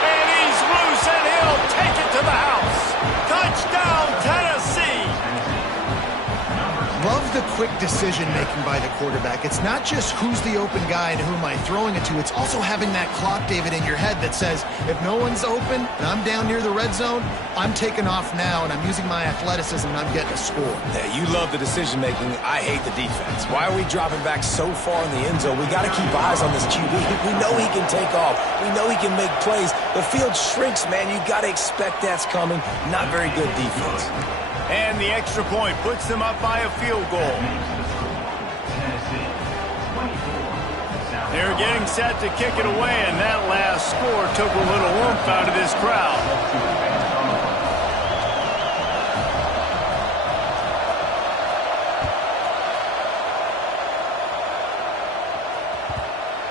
And he's loose, and he'll take it to the house. Touchdown, Tennessee! Love the quick decision-making by the quarterback. It's not just who's the open guy and who am I throwing it to. It's also having that clock, David, in your head that says, if no one's open and I'm down near the red zone, I'm taking off now, and I'm using my athleticism, and I'm getting a score. Yeah, you love the decision-making. I hate the defense. Why are we dropping back so far in the end zone? We got to keep eyes on this QB. We know he can take off. We know he can make plays. The field shrinks, man. You got to expect that's coming. Not very good defense. And the extra point puts them up by a field goal. They're getting set to kick it away, and that last score took a little oomph out of this crowd.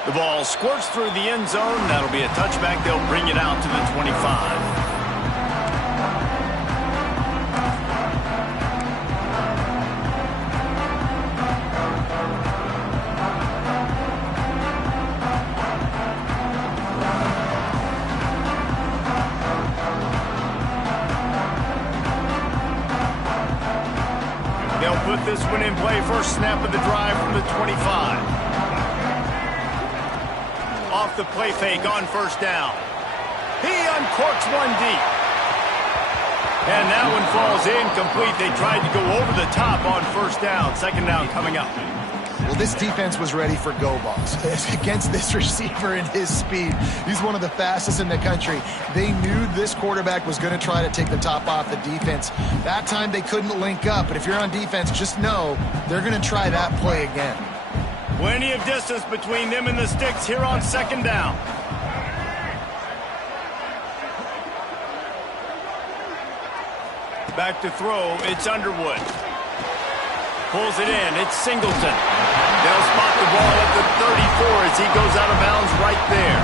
The ball squirts through the end zone. That'll be a touchback. They'll bring it out to the 25. They'll put this one in play. First snap of the drive from the 25. Off the play fake on first down. He uncorks one deep. And that one falls incomplete. They tried to go over the top on first down. Second down coming up. Well, this defense was ready for go balls against this receiver and his speed. He's one of the fastest in the country. They knew this quarterback was going to try to take the top off the defense. That time they couldn't link up, but if you're on defense, just know they're going to try that play again. Plenty of distance between them and the sticks here on second down. Back to throw, it's Underwood. Pulls it in, it's Singleton. They'll spot the ball at the 34 as he goes out of bounds right there.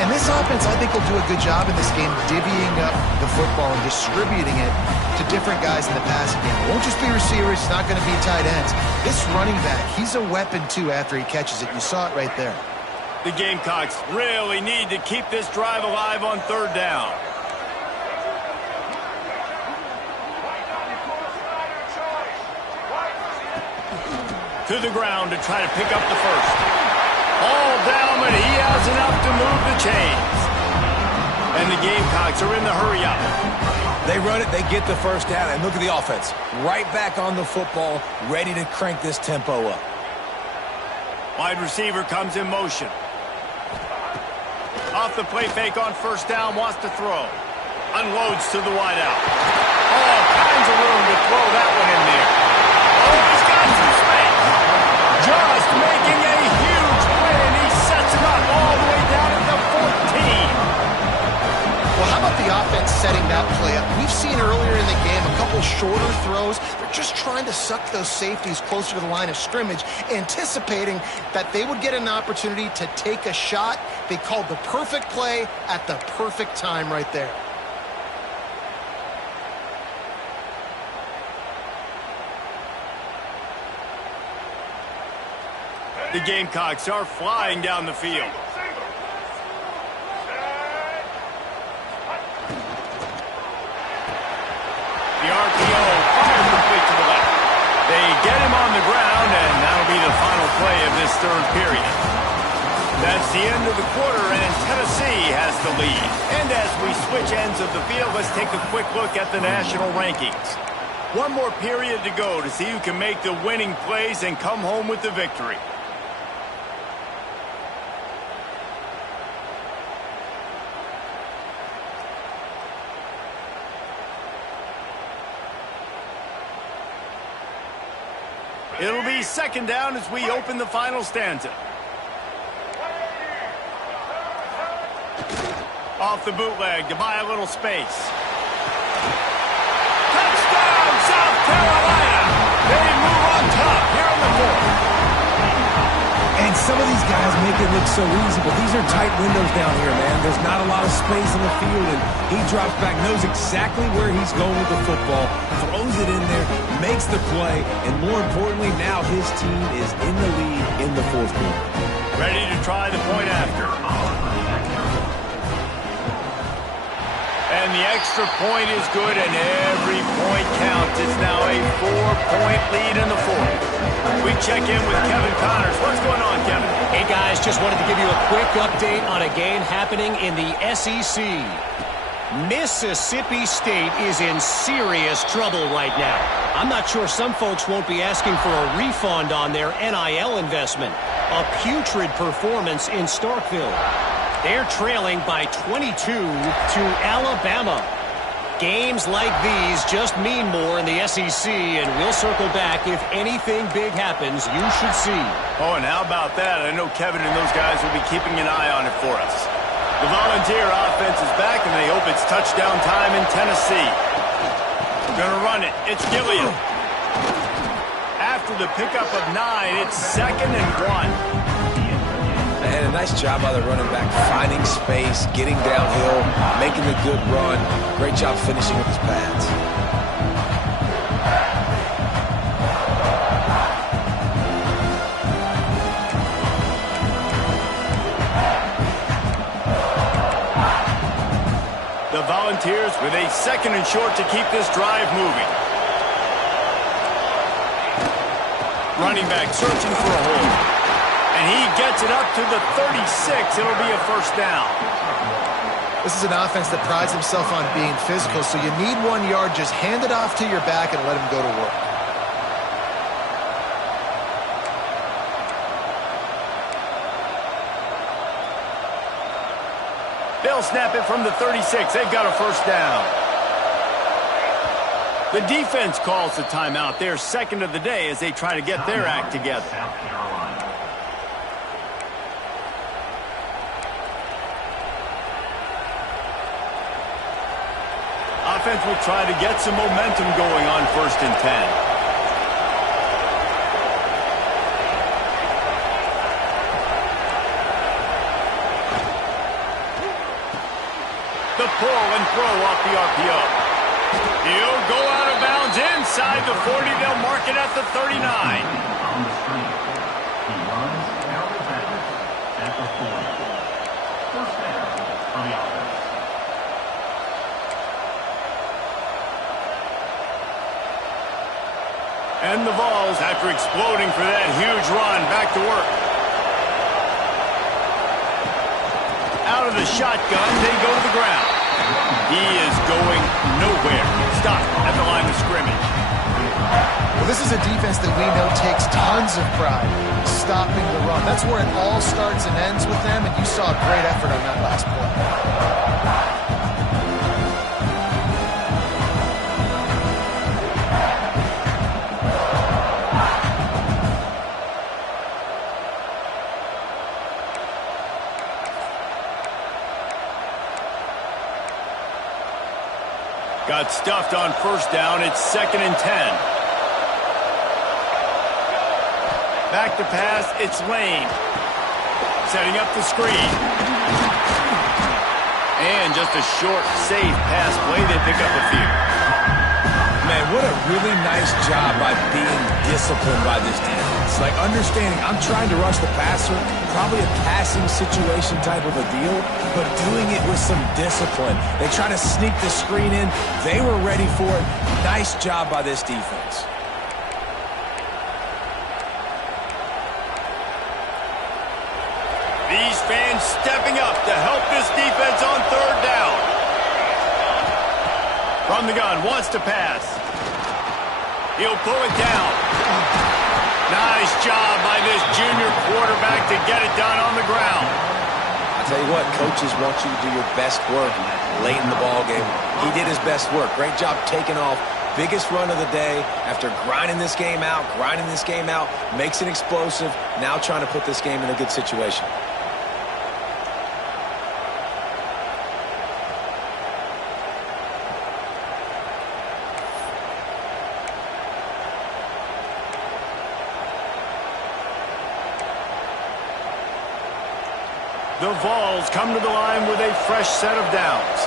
And this offense, I think, will do a good job in this game divvying up the football and distributing it to different guys in the passing game. It won't just be receivers, it's not going to be tight ends. This running back, he's a weapon, too, after he catches it. You saw it right there. The Gamecocks really need to keep this drive alive on third down. To the ground to try to pick up the first. All down, but he has enough to move the chains. And the Gamecocks are in the hurry up. They run it, they get the first down, and look at the offense. Right back on the football, ready to crank this tempo up. Wide receiver comes in motion. Off the play fake on first down, wants to throw. Unloads to the wideout. All kinds of room to throw that one in there. Oh, he's got some space. Just making a huge play, and he sets him up all the way down at the 14. Well, how about the offense setting that play up? We've seen earlier in the game a couple shorter throws. They're just trying to suck those safeties closer to the line of scrimmage, anticipating that they would get an opportunity to take a shot. They called the perfect play at the perfect time right there. The Gamecocks are flying down the field. The RPO fires complete to the left. They get him on the ground, and that'll be the final play of this third period. That's the end of the quarter, and Tennessee has the lead. And as we switch ends of the field, let's take a quick look at the national rankings. One more period to go to see who can make the winning plays and come home with the victory. It'll be second down as we open the final stanza. Off the bootleg to buy a little space. Touchdown, South Carolina! They move on top here in the fourth. And some of these guys make it look so easy, but these are tight windows down here, man. There's not a lot of space in the field, and he drops back, knows exactly where he's going with the football, throws it in there, makes the play, and more importantly, now his team is in the lead in the fourth quarter. Ready to try the point after. And the extra point is good, and every point counts. It's now a 4-point lead in the fourth. We check in with Kevin Connors. What's going on, Kevin? Hey, guys, just wanted to give you a quick update on a game happening in the SEC. Mississippi State is in serious trouble right now. I'm not sure some folks won't be asking for a refund on their NIL investment. A putrid performance in Starkville. They're trailing by 22 to Alabama. Games like these just mean more in the SEC, and we'll circle back if anything big happens you should see. Oh, and how about that? I know Kevin and those guys will be keeping an eye on it for us. The Volunteer offense is back, and they hope it's touchdown time in Tennessee. We're going to run it. It's Gilliam. After the pickup of 9, it's 2nd and 1. And a nice job by the running back, finding space, getting downhill, making the good run. Great job finishing with his pads. The Volunteers with a 2nd and short to keep this drive moving. Running back searching for a hole. And he gets it up to the 36. It'll be a first down. This is an offense that prides himself on being physical, so you need 1 yard. Just hand it off to your back and let him go to work. They'll snap it from the 36. They've got a first down. The defense calls the timeout. They're 2nd of the day as they try to get their act together. South Carolina. Offense will try to get some momentum going on 1st and 10. The pull and throw off the RPO. He'll go out of bounds inside the 40. They'll mark it at the 39. On the screen. He runs out of bounds at the 40. First down for the offense. And the Vols, after exploding for that huge run, back to work. Out of the shotgun, they go to the ground. He is going nowhere. Stop at the line of scrimmage. Well, this is a defense that we know takes tons of pride in stopping the run. That's where it all starts and ends with them, and you saw a great effort on that last play. Got stuffed on first down. It's 2nd and 10. Back to pass. It's Lane. Setting up the screen. And just a short, safe pass play. They pick up a few. Man, what a really nice job by being disciplined by this defense. Like understanding I'm trying to rush the passer, probably a passing situation type of a deal, but doing it with some discipline. They try to sneak the screen in. They were ready for it. Nice job by this defense. These fans stepping up to help this defense on 3rd down. From the gun, wants to pass. He'll pull it down. Nice job by this junior quarterback to get it done on the ground. I tell you what, coaches want you to do your best work late in the ball game. He did his best work. Great job taking off. Biggest run of the day after grinding this game out, makes it explosive. Now trying to put this game in a good situation. The Vols come to the line with a fresh set of downs.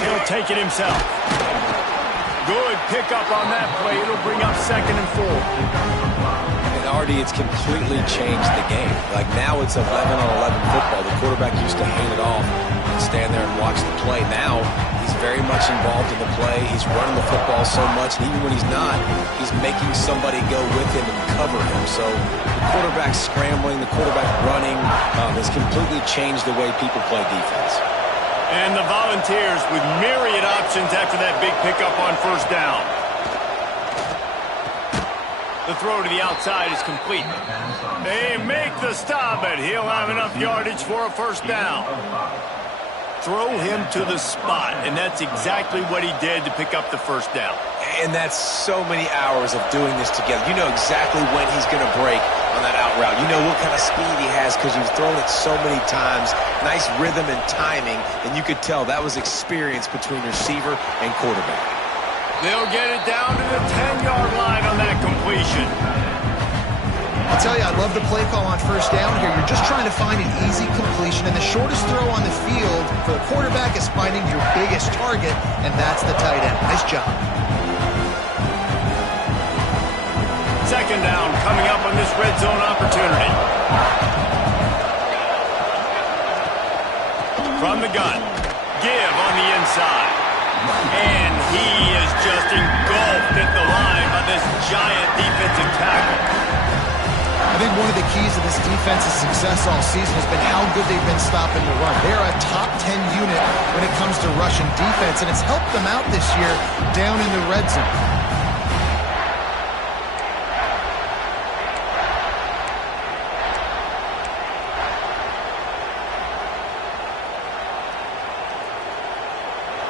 He'll take it himself. Good pickup on that play. It'll bring up 2nd and 4. And RD, it's completely changed the game. Like now it's 11 on 11 football. The quarterback used to hand it off and stand there and watch the play. Now he's very much involved in the play. He's running the football so much, and even when he's not, he's making somebody go with him and cover him. So the quarterback scrambling, the quarterback running has completely changed the way people play defense. And the Volunteers with myriad options after that big pickup on first down. The throw to the outside is complete. They make the stop, and he'll have enough yardage for a first down. Throw him to the spot, and that's exactly what he did to pick up the first down. And that's so many hours of doing this together. You know exactly when he's going to break on that out route. You know what kind of speed he has because you've thrown it so many times. Nice rhythm and timing, and you could tell that was experience between receiver and quarterback. They'll get it down to the 10-yard line on that completion. I'll tell you, I love the play call on first down here. You're just trying to find an easy completion, and the shortest throw on the field for the quarterback is finding your biggest target, and that's the tight end. Nice job. Second down coming up on this red zone opportunity. From the gun, give on the inside. And he is just engulfed at the line by this giant defensive tackle. I think one of the keys to this defense's success all season has been how good they've been stopping the run. They're a top 10 unit when it comes to rushing defense, and it's helped them out this year down in the red zone.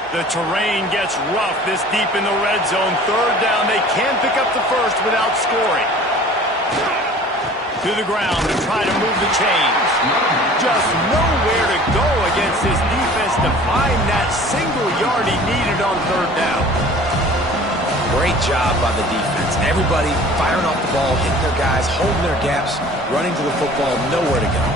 The terrain gets rough this deep in the red zone. Third down, they can pick up the first without scoring. To the ground to try to move the chains. Just nowhere to go against this defense to find that single yard he needed on third down. Great job by the defense. Everybody firing off the ball, hitting their guys, holding their gaps, running to the football, nowhere to go.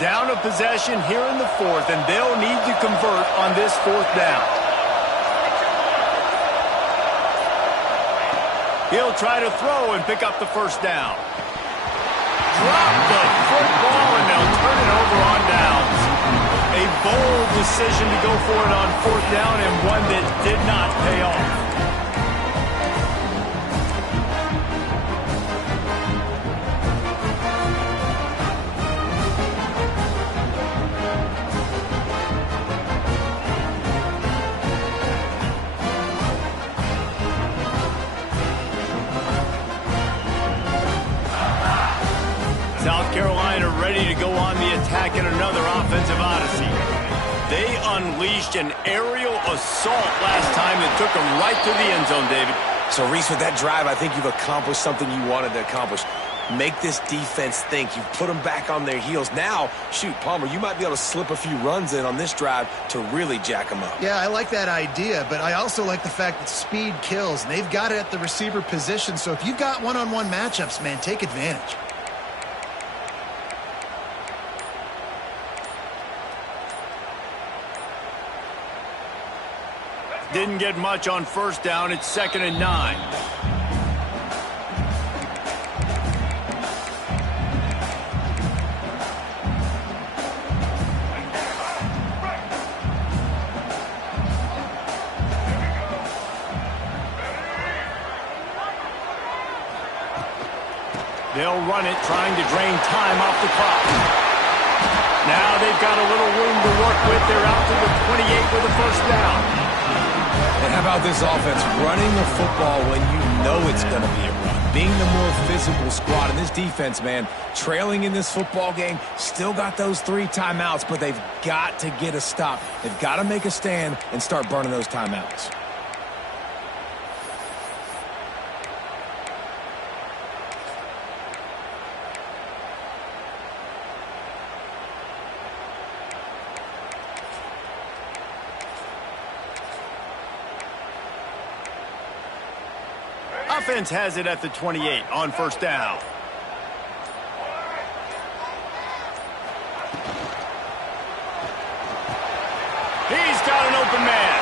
Down a possession here in the fourth, and they'll need to convert on this fourth down. He'll try to throw and pick up the first down. Drop the football, and they'll turn it over on downs. A bold decision to go for it on fourth down, and one that did not pay off. South Carolina ready to go on the attack in another offensive odyssey. They unleashed an aerial assault last time that took them right to the end zone, David. So, Reese, with that drive, I think you've accomplished something you wanted to accomplish. Make this defense think. You've put them back on their heels. Now, shoot, Palmer, you might be able to slip a few runs in on this drive to really jack them up. Yeah, I like that idea, but I also like the fact that speed kills, and they've got it at the receiver position. So if you've got one-on-one matchups, man, take advantage. Didn't get much on first down. It's 2nd and 9. They'll run it, trying to drain time off the clock. Now they've got a little room to work with. They're out to the 28 with a first down. And how about this offense running the football when you know it's going to be a run? Being the more physical squad. And this defense, man, trailing in this football game, still got those 3 timeouts, but they've got to get a stop. They've got to make a stand and start burning those timeouts. Offense has it at the 28 on first down. He's got an open man.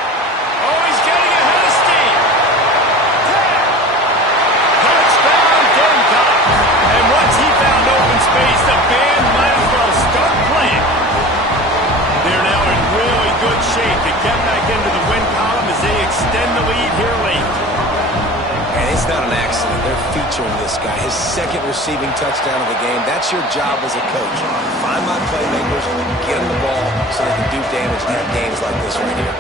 Oh, he's getting ahead of steam. 10. Touchdown, Gamecocks. And once he found open space, the band might as well start playing. They're now in really good shape to get back into the win column as they extend the lead here late. And it's not an accident. They're featuring this guy. His second receiving touchdown of the game. That's your job as a coach. Find my playmakers, get them the ball so they can do damage and have games like this right here.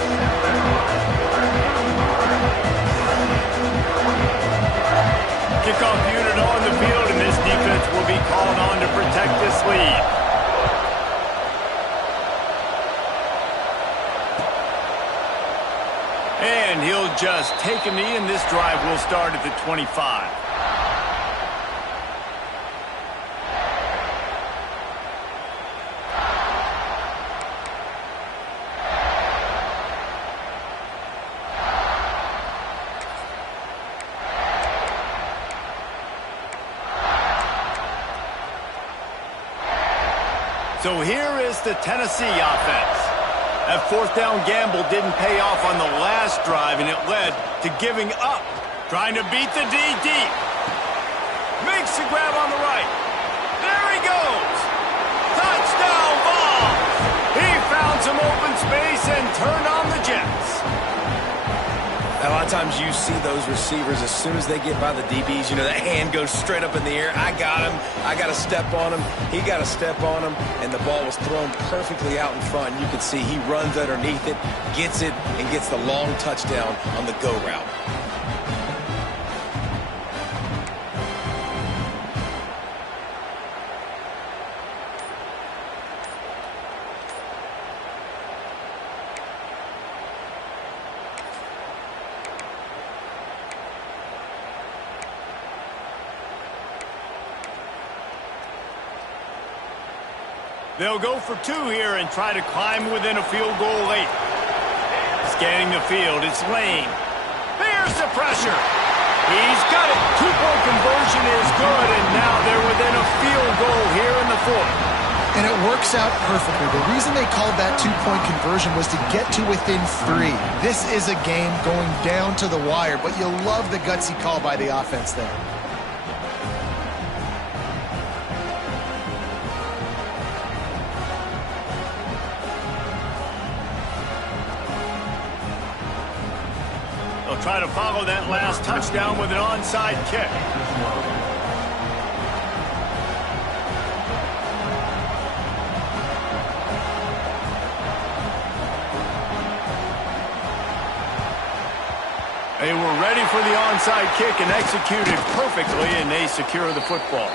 Kickoff unit on the field, and this defense will be called on to protect this lead. And he'll just take a knee, and this drive will start at the 25. So here is the Tennessee offense. That fourth down gamble didn't pay off on the last drive, and it led to giving up. Trying to beat the D deep. Makes the grab on the right. There he goes. Touchdown ball. He found some open space and turned on the Jets. A lot of times you see those receivers, as soon as they get by the DBs, you know, that hand goes straight up in the air. I got him. I got to step on him. He got to step on him. And the ball was thrown perfectly out in front. And you can see he runs underneath it, gets it, and gets the long touchdown on the go route. They'll go for two here and try to climb within a field goal late. Scanning the field, it's Lane. There's the pressure. He's got it. Two-point conversion is good, and now they're within a field goal here in the fourth. And it works out perfectly. The reason they called that two-point conversion was to get to within 3. This is a game going down to the wire, but you'll love the gutsy call by the offense there. Try to follow that last touchdown with an onside kick. They were ready for the onside kick and executed perfectly, and they secure the football.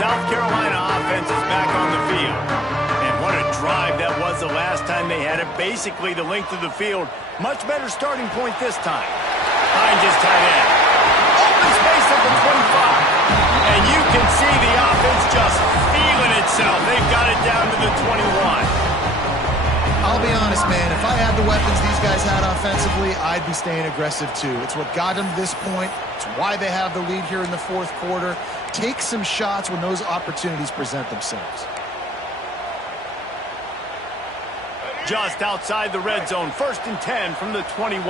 South Carolina offense is back on the field. And what a drive that was the last time they had it. Basically the length of the field. Much better starting point this time. Hines is tight end. Open space at the 25. And you can see the offense just feeling itself. They've got it down to the 21. I'll be honest, man. If I had the weapons these guys had offensively, I'd be staying aggressive too. It's what got them to this point. It's why they have the lead here in the fourth quarter. Take some shots when those opportunities present themselves. Just outside the red zone. 1st and 10 from the 21.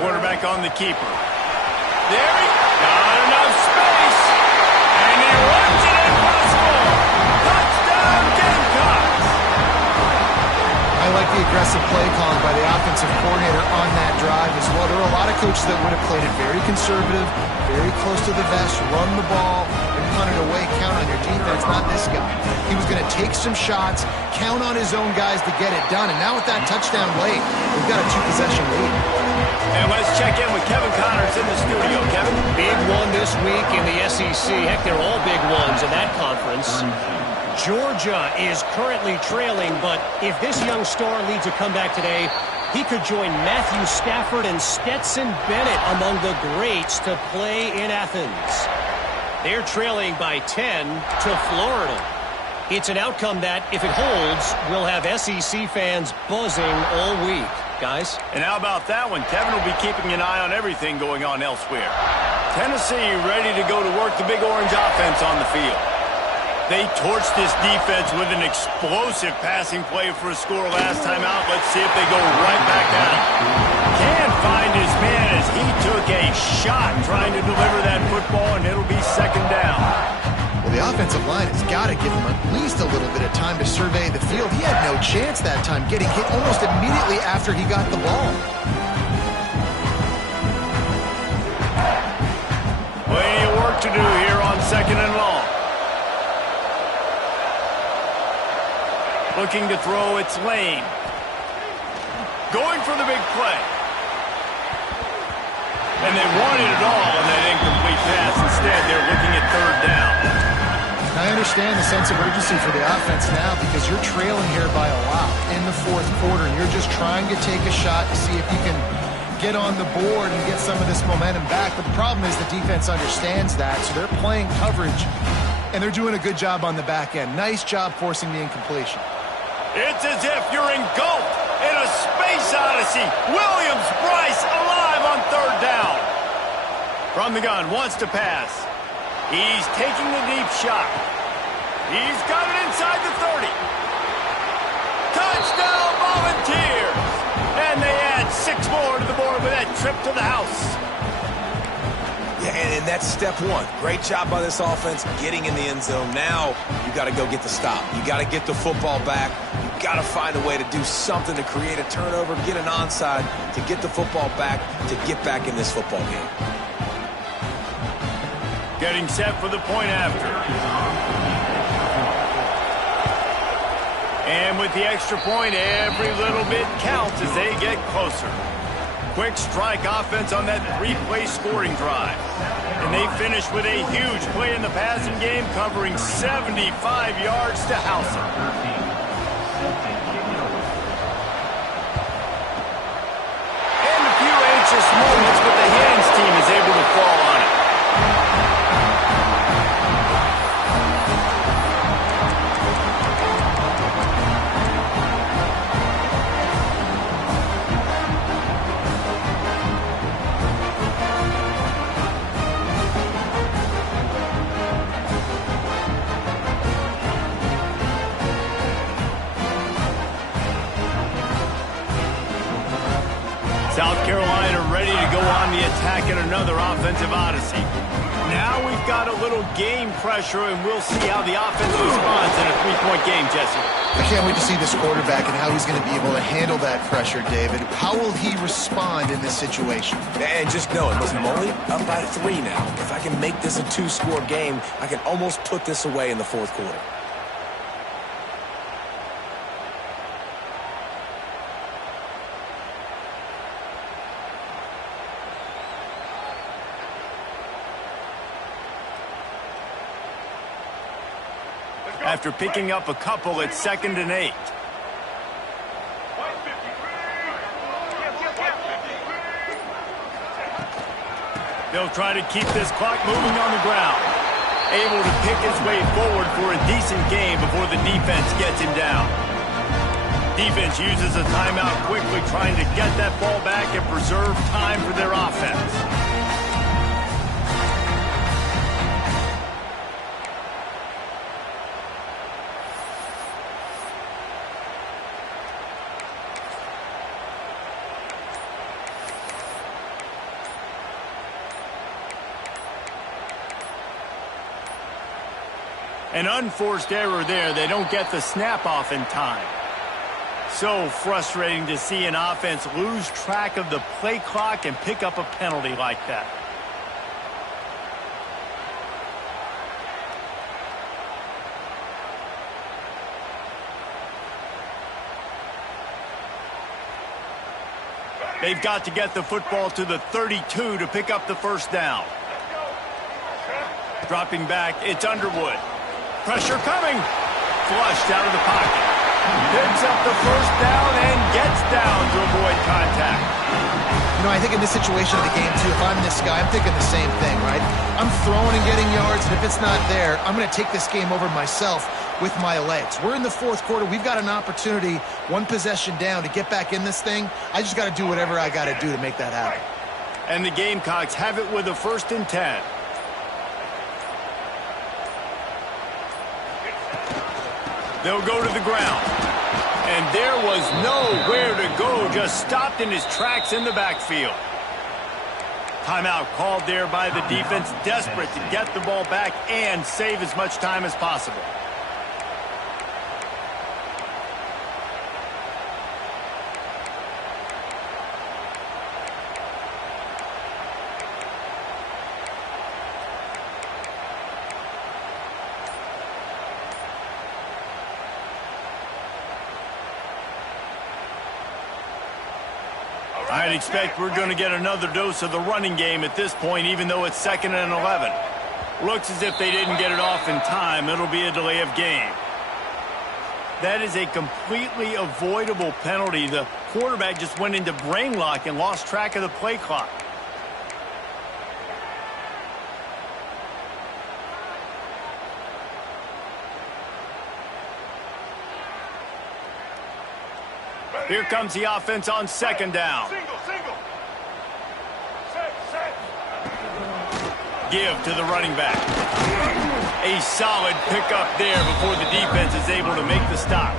Quarterback on the keeper. There he got enough space. And he runs it in for the score. Touchdown, Gamecocks. I like the aggressive play calling by the offensive coordinator on that drive as well. There are a lot of coaches that would have played it very conservative, very close to the vest, run the ball, and punt it away, count on your defense, not this guy. He was going to take some shots, count on his own guys to get it done, and now with that touchdown late, we've got a 2-possession lead. And let's check in with Kevin Connors in the studio. Kevin? Big one this week in the SEC. Heck, they're all big ones in that conference. Georgia is currently trailing, but if this young star leads a comeback today, he could join Matthew Stafford and Stetson Bennett among the greats to play in Athens. They're trailing by 10 to Florida. It's an outcome that, if it holds, will have SEC fans buzzing all week. Guys? And how about that one? Kevin will be keeping an eye on everything going on elsewhere. Tennessee ready to go to work the big orange offense on the field. They torched this defense with an explosive passing play for a score last time out. Let's see if they go right back at him. Can't find his man as he took a shot trying to deliver that football, and it'll be second down. Well, the offensive line has got to give him at least a little bit of time to survey the field. He had no chance that time, getting hit almost immediately after he got the ball. Plenty of work to do here on second and long. Looking to throw, it's Lane. Going for the big play. And they wanted it all on that incomplete pass. Instead, they're looking at third down. I understand the sense of urgency for the offense now because you're trailing here by a lot in the fourth quarter, and you're just trying to take a shot to see if you can get on the board and get some of this momentum back. But the problem is the defense understands that, so they're playing coverage, and they're doing a good job on the back end. Nice job forcing the incompletion. It's as if you're engulfed in a space odyssey. Williams-Brice alive on third down. From the gun, wants to pass. He's taking the deep shot. He's got it inside the 30. Touchdown Volunteers! And they add 6 more to the board with that trip to the house. Yeah, and that's step one. Great job by this offense getting in the end zone. Now you got to go get the stop. You got to get the football back. You got to find a way to do something to create a turnover, get an onside, to get the football back, to get back in this football game. Getting set for the point after. And with the extra point, every little bit counts as they get closer. Quick strike offense on that 3-play scoring drive. And they finish with a huge play in the passing game, covering 75 yards to house it. And a few anxious moments, but the hands team is able to fall on it. South Carolina ready to go on the attack in another offensive odyssey. Now we've got a little game pressure, and we'll see how the offense responds in a 3-point game, Jesse. I can't wait to see this quarterback and how he's going to be able to handle that pressure, David. How will he respond in this situation? And just knowing, listen, I'm only up by 3 now. If I can make this a 2-score game, I can almost put this away in the fourth quarter. After picking up a couple at 2nd and 8. They'll try to keep this clock moving on the ground. Able to pick his way forward for a decent game before the defense gets him down. Defense uses a timeout quickly, trying to get that ball back and preserve time for their offense. An unforced error there. They don't get the snap off in time. So frustrating to see an offense lose track of the play clock and pick up a penalty like that. They've got to get the football to the 32 to pick up the first down. Dropping back, it's Underwood. Pressure coming. Flushed out of the pocket. Picks up the first down and gets down to avoid contact. You know, I think in this situation of the game, too, if I'm this guy, I'm thinking the same thing, right? I'm throwing and getting yards, and if it's not there, I'm going to take this game over myself with my legs. We're in the fourth quarter. We've got an opportunity, one possession down, to get back in this thing. I just got to do whatever I got to do to make that happen. And the Gamecocks have it with a 1st and 10. They'll go to the ground. And there was nowhere to go, just stopped in his tracks in the backfield. Timeout called there by the defense, desperate to get the ball back and save as much time as possible. I'd expect we're going to get another dose of the running game at this point, even though it's 2nd and 11. Looks as if they didn't get it off in time. It'll be a delay of game. That is a completely avoidable penalty. The quarterback just went into brain lock and lost track of the play clock. Here comes the offense on 2nd down. Give to the running back. A solid pickup there before the defense is able to make the stop.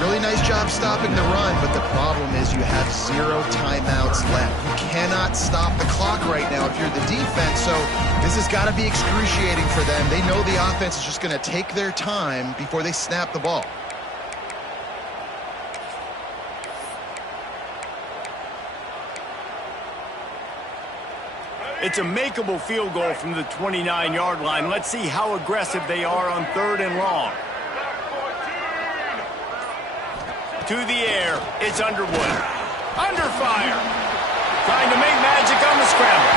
Really nice job stopping the run, but the problem is you have 0 timeouts left. You cannot stop the clock right now if you're the defense, so this has got to be excruciating for them. They know the offense is just going to take their time before they snap the ball. It's a makeable field goal from the 29-yard line. Let's see how aggressive they are on 3rd and long. To the air, it's Underwood. Under fire. Trying to make magic on the scramble.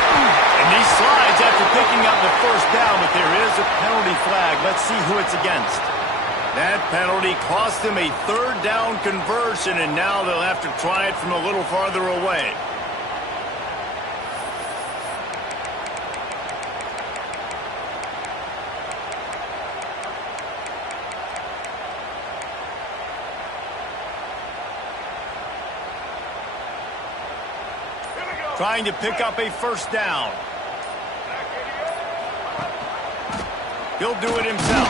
And he slides after picking up the first down, but there is a penalty flag. Let's see who it's against. That penalty cost them a 3rd down conversion, and now they'll have to try it from a little farther away. Trying to pick up a first down. He'll do it himself.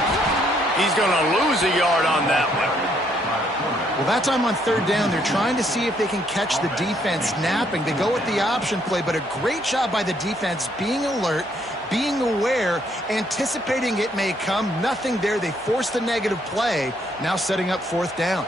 He's going to lose a yard on that one. Well, that time on 3rd down, they're trying to see if they can catch the defense snapping. They go with the option play, but a great job by the defense being alert, being aware, anticipating it may come. Nothing there. They forced a negative play, now setting up 4th down.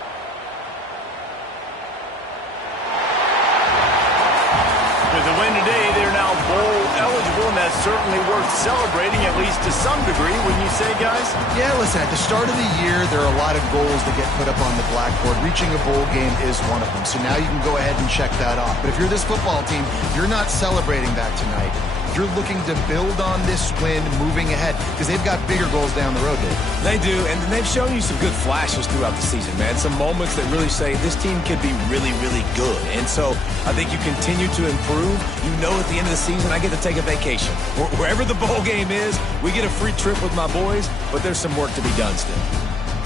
With the win today, they're now bowl eligible, and that's certainly worth celebrating, at least to some degree, wouldn't you say, guys? Yeah, listen, at the start of the year, there are a lot of goals that get put up on the blackboard. Reaching a bowl game is one of them, so now you can go ahead and check that off. But if you're this football team, you're not celebrating that tonight. You're looking to build on this win moving ahead because they've got bigger goals down the road, Dave. They do, and they've shown you some good flashes throughout the season, man. Some moments that really say this team could be really, really good. And so I think you continue to improve. You know at the end of the season, I get to take a vacation. Wherever the bowl game is, we get a free trip with my boys, but there's some work to be done still.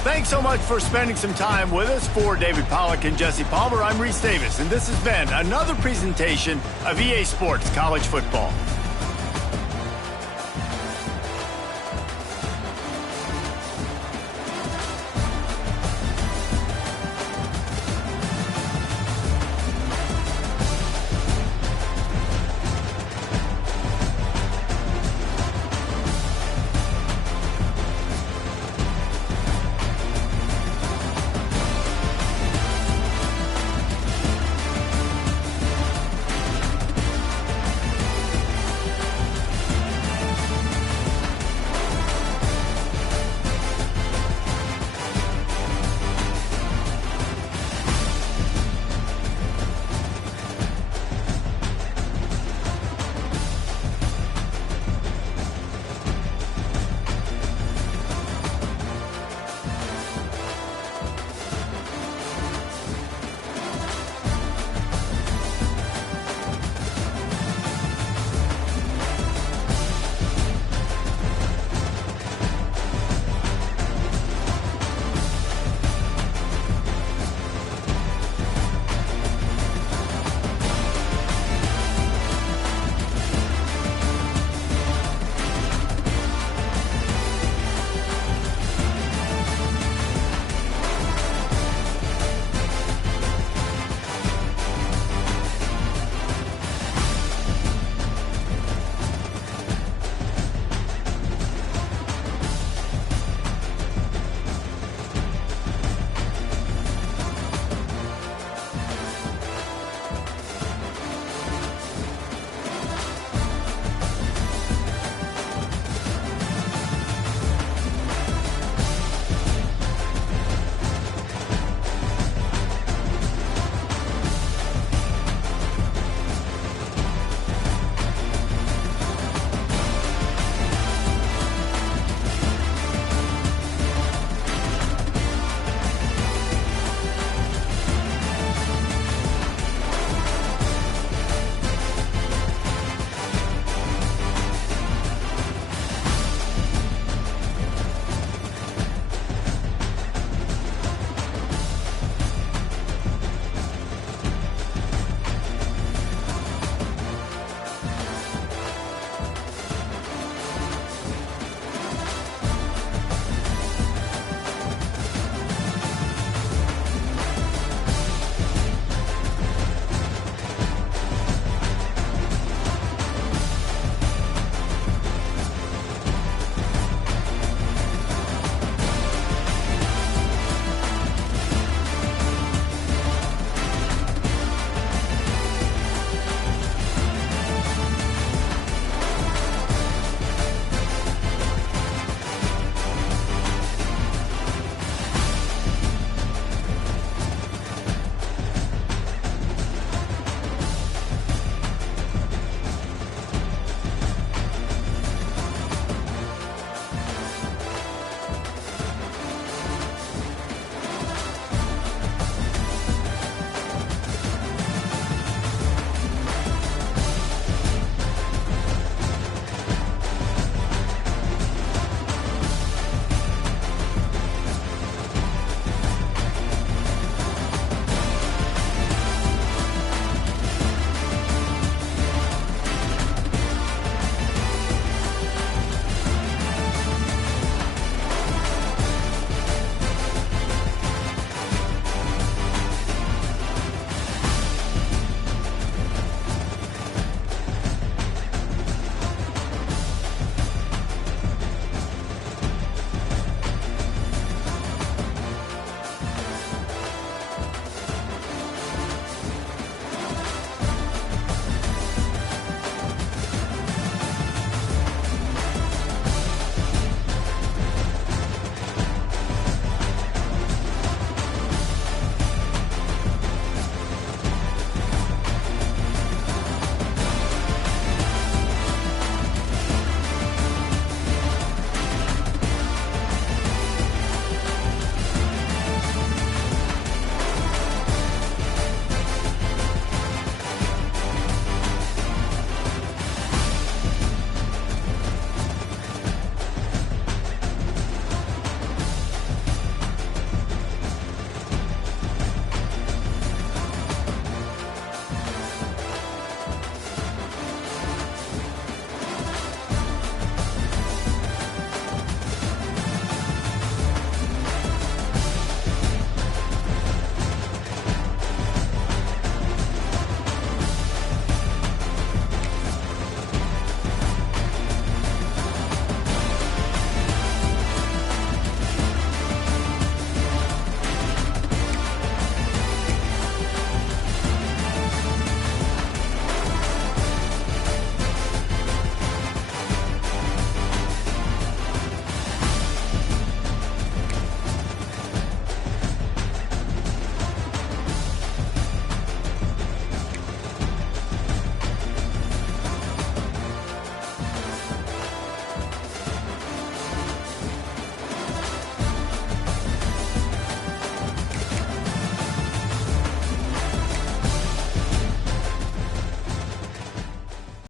Thanks so much for spending some time with us. For David Pollack and Jesse Palmer, I'm Reese Davis, and this has been another presentation of EA Sports College Football.